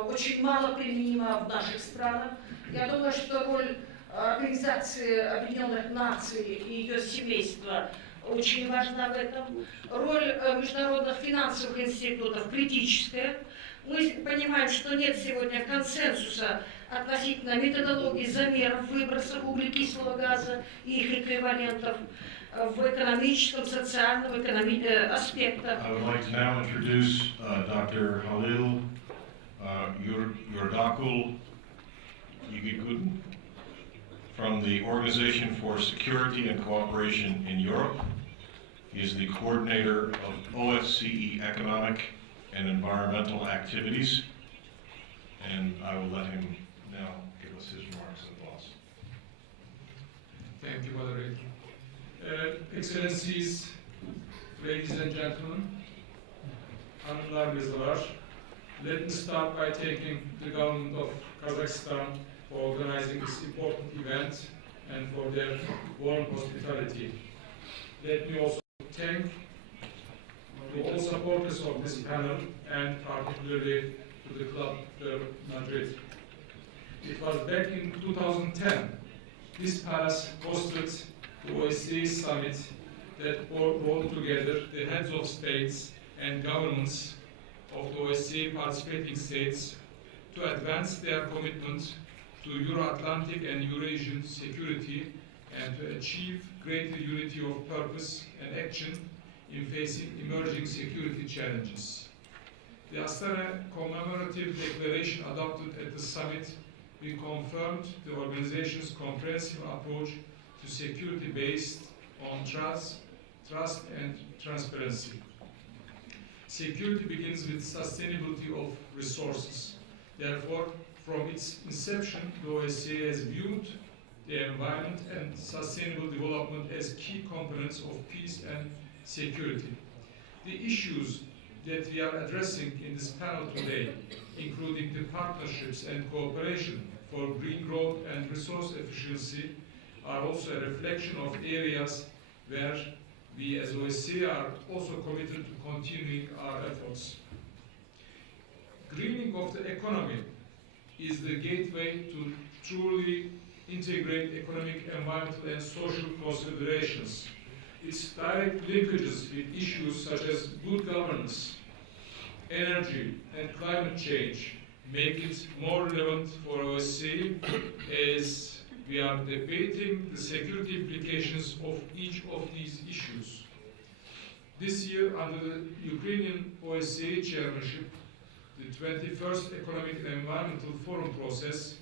очень мало применимо в наших странах. Я думаю, что роль Организации Объединенных Наций и ее семейства очень важна в этом. Роль международных финансовых институтов критическая. Мы понимаем, что нет сегодня консенсуса относительно методологии замеров выбросов углекислого газа и их эквивалентов в экономическом, социальном аспектах. I would like to now introduce Dr. Halil Yurdakul Yigitguden from the Organization for Security and Cooperation in Europe. He is the coordinator of OSCE Economic and Environmental Activities, and I will let him now give us his remarks and thoughts. Thank you, moderator. Excellencies, ladies and gentlemen, honorable visitors, let me start by thanking the government of Kazakhstan for organizing this important event and for their warm hospitality. Let me also thank all supporters of this panel and particularly to the Club Madrid. It was back in 2010 this palace hosted the OSCE summit that brought together the heads of states and governments of the OSCE participating states to advance their commitment to Euro-Atlantic and Eurasian security and to achieve greater unity of purpose and action in facing emerging security challenges. The Astana commemorative declaration adopted at the summit reconfirmed the organization's comprehensive approach to security based on trust and transparency. Security begins with sustainability of resources. Therefore, from its inception, the OSCE has viewed the environment and sustainable development as key components of peace and security. The issues that we are addressing in this panel today, including the partnerships and cooperation for green growth and resource efficiency, are also a reflection of areas where we as OSCE are also committed to continuing our efforts. Greening of the economy is the gateway to truly integrate economic, environmental and social considerations. Its direct linkages with issues such as good governance, energy and climate change make it more relevant for OSCE as we are debating the security implications of each of these issues. This year, under the Ukrainian OSCE chairmanship, the 21st Economic and Environmental Forum process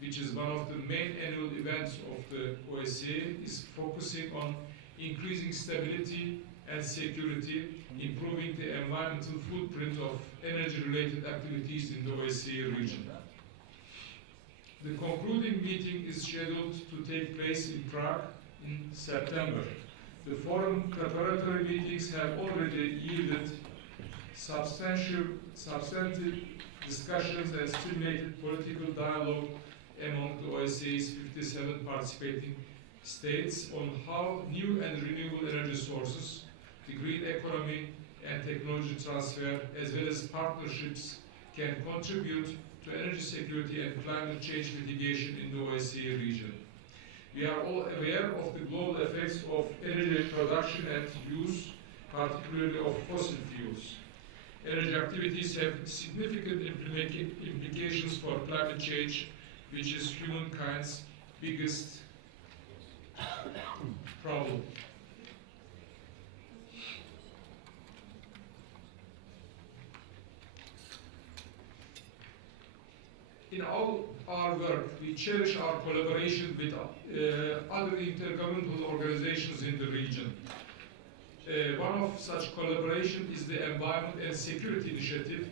which is one of the main annual events of the OSCE, is focusing on increasing stability and security, improving the environmental footprint of energy-related activities in the OSCE region. The concluding meeting is scheduled to take place in Prague in September. The forum preparatory meetings have already yielded substantive discussions and stimulated political dialogue among the OSCE's 57 participating states on how new and renewable energy sources, the green economy and technology transfer, as well as partnerships, can contribute to energy security and climate change mitigation in the OSCE region. We are all aware of the global effects of energy production and use, particularly of fossil fuels. Energy activities have significant implications for climate change, which is humankind's biggest problem. In all our work, we cherish our collaboration with other intergovernmental organizations in the region. One of such collaboration is the Environment and Security Initiative,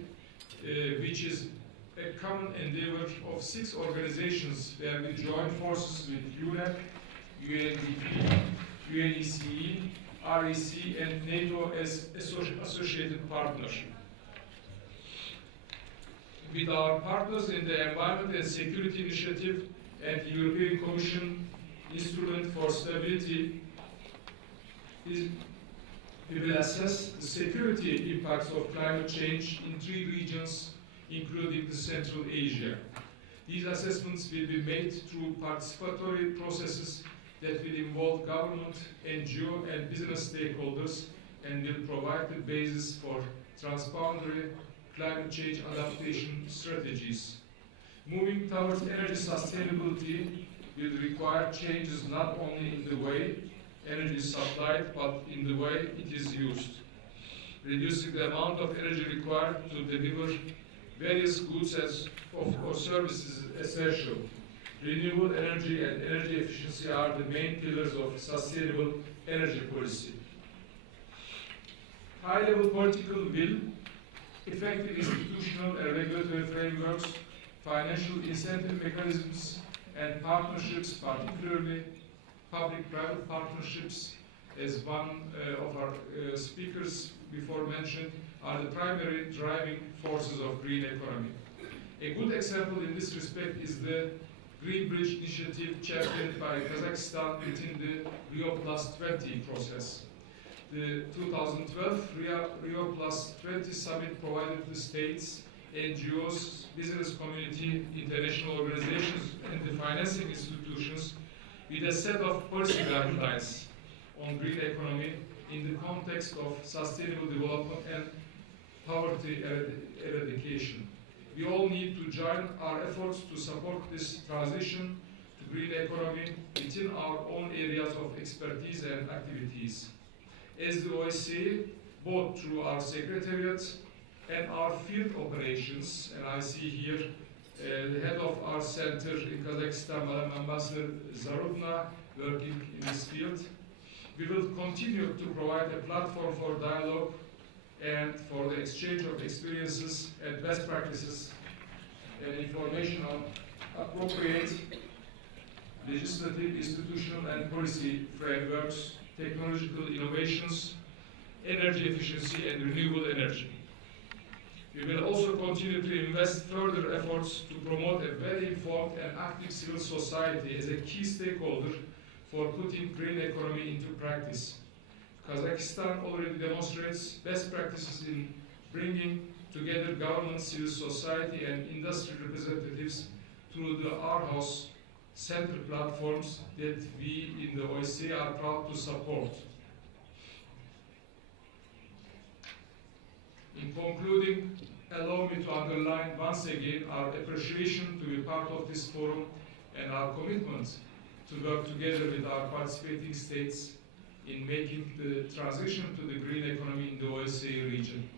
which is a common endeavor of 6 organizations where we join forces with UNEP, UNDP, UNECE, REC, and NATO as associated partners. With our partners in the Environment and Security Initiative and the European Commission Instrument for Stability, we will assess the security impacts of climate change in 3 regions, including the Central Asia. These assessments will be made through participatory processes that will involve government, NGO, and business stakeholders, and will provide the basis for transboundary climate change adaptation strategies. Moving towards energy sustainability will require changes not only in the way energy is supplied, but in the way it is used. Reducing the amount of energy required to deliver various goods or services is essential. Renewable energy and energy efficiency are the main pillars of sustainable energy policy. High-level political will, effective institutional and regulatory frameworks, financial incentive mechanisms, and partnerships, particularly public-private partnerships, as one of our speakers before mentioned, are the primary driving forces of green economy. A good example in this respect is the Green Bridge initiative championed by Kazakhstan within the Rio Plus 20 process. The 2012 Rio Plus 20 summit provided the states, NGOs, business community, international organizations, and the financing institutions with a set of policy guidelines on green economy in the context of sustainable development and poverty eradication. We all need to join our efforts to support this transition to green economy within our own areas of expertise and activities. As the OSCE, both through our secretariat and our field operations, and I see here the head of our center in Kazakhstan, Madam Ambassador Zarubna, working in this field, we will continue to provide a platform for dialogue and for the exchange of experiences and best practices and information on appropriate legislative, institutional, and policy frameworks, technological innovations, energy efficiency, and renewable energy. We will also continue to invest further efforts to promote a very informed and active civil society as a key stakeholder for putting green economy into practice. Kazakhstan already demonstrates best practices in bringing together government, civil society, and industry representatives through the Our House center platforms that we in the OSCE are proud to support. In concluding, allow me to underline once again our appreciation to be part of this forum and our commitment to work together with our participating states in making the transition to the green economy in the OSCE region.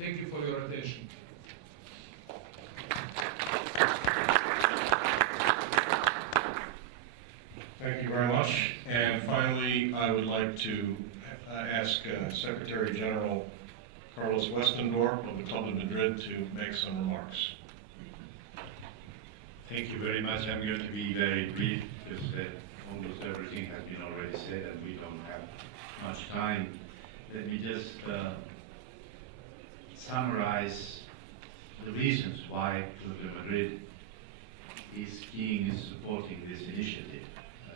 Thank you for your attention. to ask Secretary General Carlos Westendorp of the Club of Madrid to make some remarks. Thank you very much. I'm going to be very brief because almost everything has been already said and we don't have much time. Let me just summarize the reasons why Club de Madrid is keen in supporting this initiative.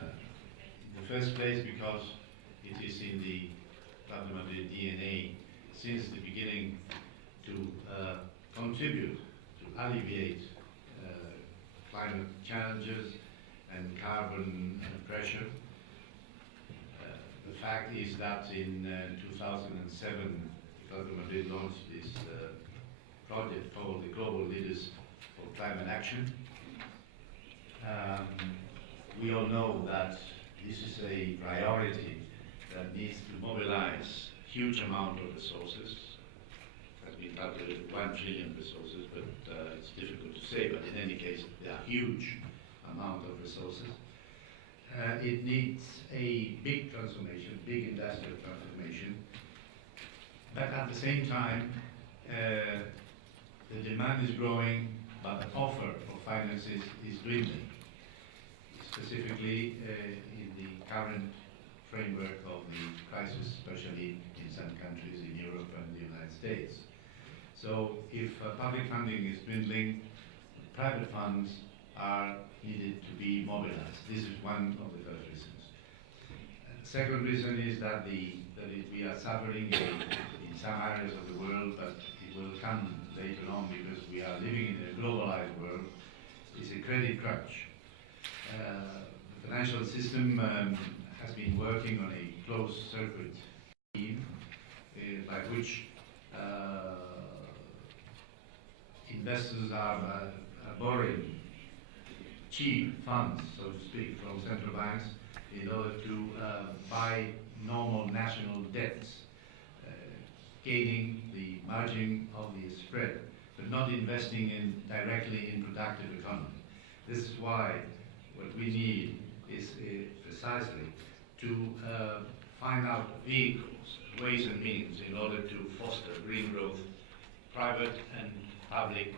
In the first place, because it is in the Club de Madrid DNA since the beginning to contribute to alleviate climate challenges and carbon pressure. The fact is that in 2007, Club de Madrid launched this project called the Global Leaders for Climate Action. We all know that this is a priority that needs to mobilize huge amount of resources. It has been calculated 1 trillion resources, but it's difficult to say, but in any case, there are huge amount of resources. It needs a big transformation, big industrial transformation, but at the same time, the demand is growing, but the offer of finances is dwindling, specifically in the current framework of the crisis, especially in some countries in Europe and the United States. So if public funding is dwindling, private funds are needed to be mobilized. This is one of the first reasons. The second reason is that we are suffering in some areas of the world, but it will come later on because we are living in a globalized world. It's a credit crunch. The financial system has been working on a closed circuit scheme by which investors are borrowing cheap funds, so to speak, from central banks in order to buy normal national debts, gaining the margin of the spread, but not investing directly in productive economy. This is why what we need is precisely to find out vehicles, ways and means in order to foster green growth, private and public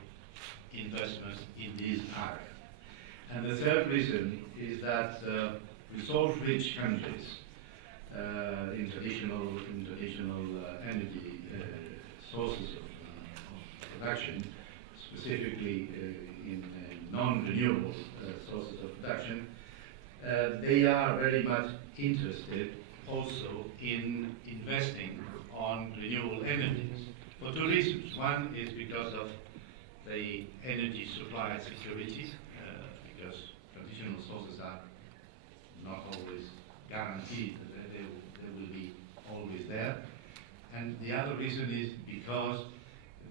investments in this area. And the third reason is that resource-rich countries in traditional energy sources of production, specifically in non-renewable sources of production, they are very much interested also in investing on renewable energies for two reasons. One is because of the energy supply security, because traditional sources are not always guaranteed that they will be always there. And the other reason is because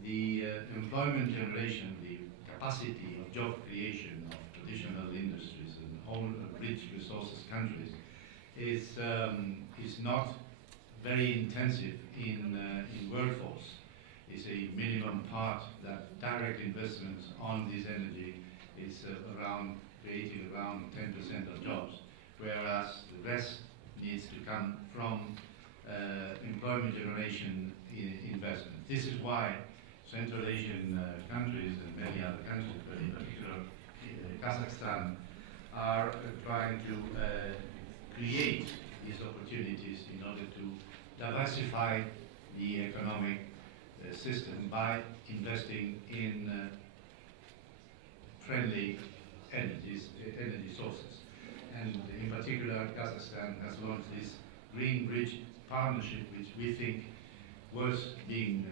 the employment generation, the capacity of job creation of traditional industries and all rich resources countries is not very intensive in workforce. It's a minimum part that direct investments on this energy is creating around 10% of jobs, whereas the rest needs to come from employment generation investment. This is why Central Asian countries and many other countries, but in particular Kazakhstan, are trying to create these opportunities in order to diversify the economic system by investing in friendly energy sources. And in particular, Kazakhstan has launched this Green Bridge Partnership, which we think was being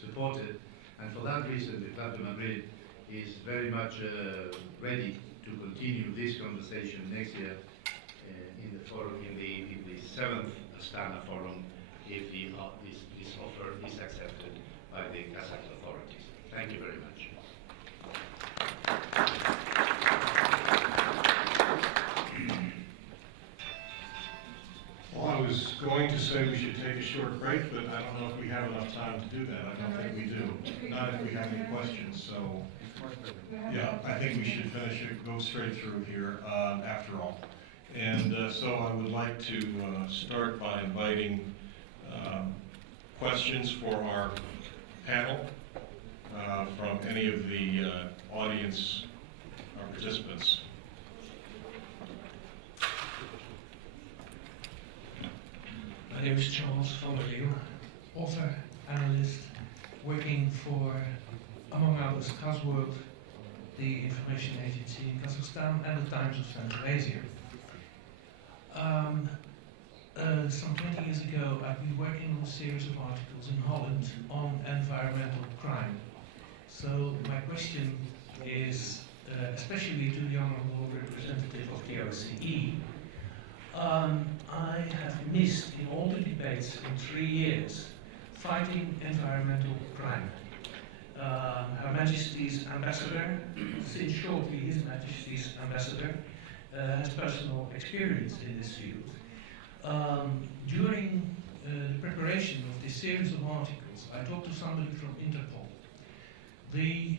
supported. And for that reason, the Club de Madrid is very much ready to continue this conversation next year in the forum, in the 7th Astana Forum, if this offer is accepted by the Kazakh authorities. Thank you very much. Well, I was going to say we should take a short break, but I don't know if we have enough time to do that. I don't think we do. Not if we have any questions, so. Yeah, I think we should finish it, go straight through here after all. And so I would like to start by inviting questions for our panel from any of the audience participants. My name is Charles van der Leeuw, author, analyst, working for, among others, World, the information agency in Kazakhstan, and the Times of Central Asia. Some 20 years ago, I've been working on a series of articles in Holland on environmental crime. So my question is, especially to the Honourable Representative of the OSCE, I have missed in all the debates in 3 years fighting environmental crime. Her Majesty's Ambassador, since shortly His Majesty's Ambassador, has personal experience in this field. During the preparation of this series of articles, I talked to somebody from Interpol. The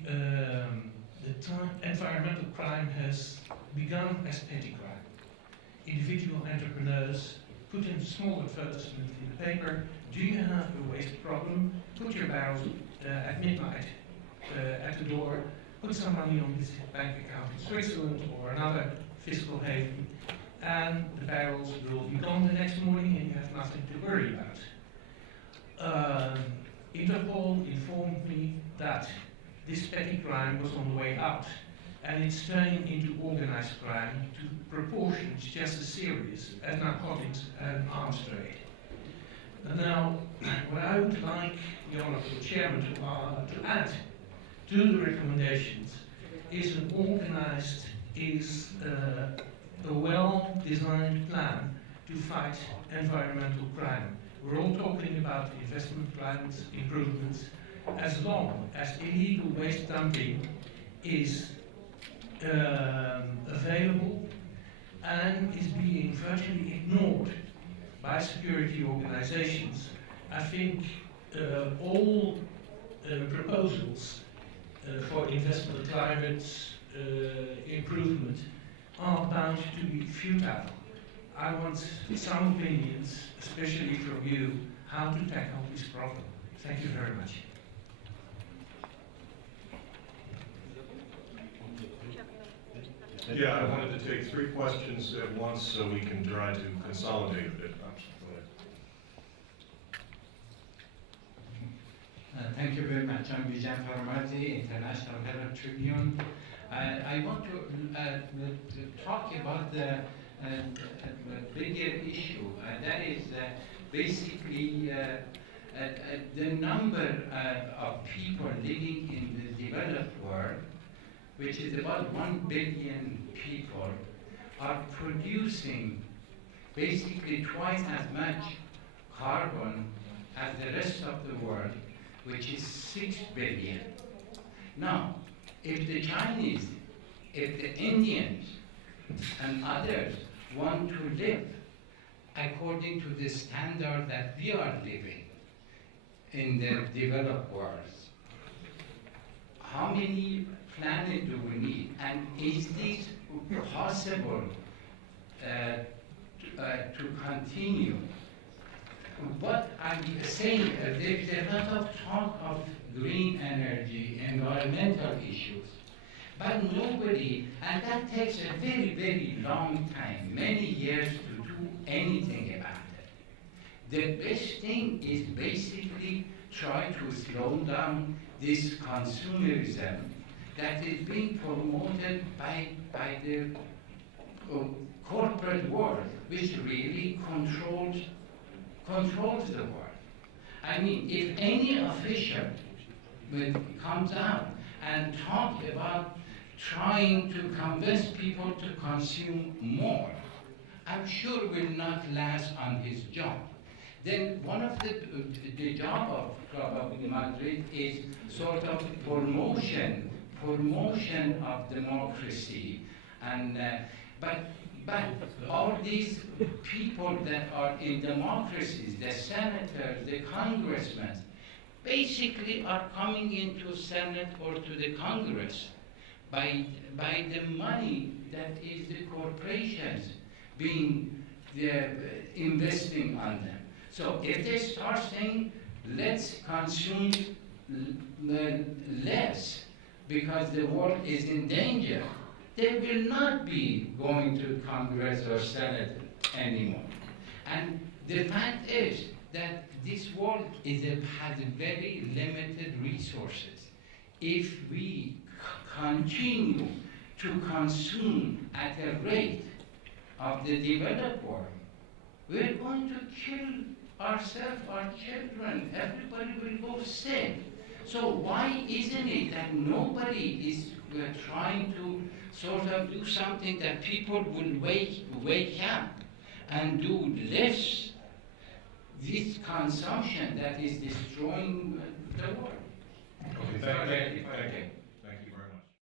environmental crime has begun as petty crime. Individual entrepreneurs put in a small advertisement in the paper, do you have a waste problem? Put your barrels at midnight at the door, put some money on this bank account in Switzerland or another fiscal haven, and the barrels will be gone the next morning and you have nothing to worry about. Interpol informed me that this petty crime was on the way out, and it's turning into organized crime to proportions just as serious as narcotics and arms trade. And now, what I would like the Honourable Chairman to add to the recommendations is an organized, a well-designed plan to fight environmental crime. We're all talking about investment climate improvements, as long as illegal waste dumping is available and is being virtually ignored by security organizations. I think all proposals for investment climate improvement are bound to be futile. I want some opinions, especially from you, how to tackle this problem. Thank you very much. Yeah, I wanted to take 3 questions at once so we can try to consolidate a bit. Thank you very much. I'm Bijan Farmati, International Herald Tribune. I want to talk about the bigger issue. That is basically the number of people living in the developed world, which is about 1 billion people, are producing basically twice as much carbon as the rest of the world, which is 6 billion. Now, if the Chinese, if the Indians, and others want to live according to the standard that we are living in the developed world, how many planets do we need? And is this possible to continue? What I'm saying, there's a lot of talk of green energy, environmental issues, but nobody, and that takes a very, very long time, many years to do anything about it. The best thing is basically try to slow down this consumerism that is being promoted by the corporate world, which really controls the world. I mean, if any official comes out and talk about trying to convince people to consume more, I'm sure will not last on his job. Then one of the job of Club of Madrid is sort of promotion of democracy, and but all these people that are in democracies, the senators, the congressmen, basically are coming into Senate or to the Congress by the money that is the corporations. investing on them. So if they start saying, let's consume less because the world is in danger, they will not be going to Congress or Senate anymore. And the fact is that this world has very limited resources. If we continue to consume at a rate of the developed world, we're going to kill ourselves, our children, everybody will go sick. So why isn't it that nobody is trying to sort of do something that people will wake up and do less this consumption that is destroying the world? Okay, thank you.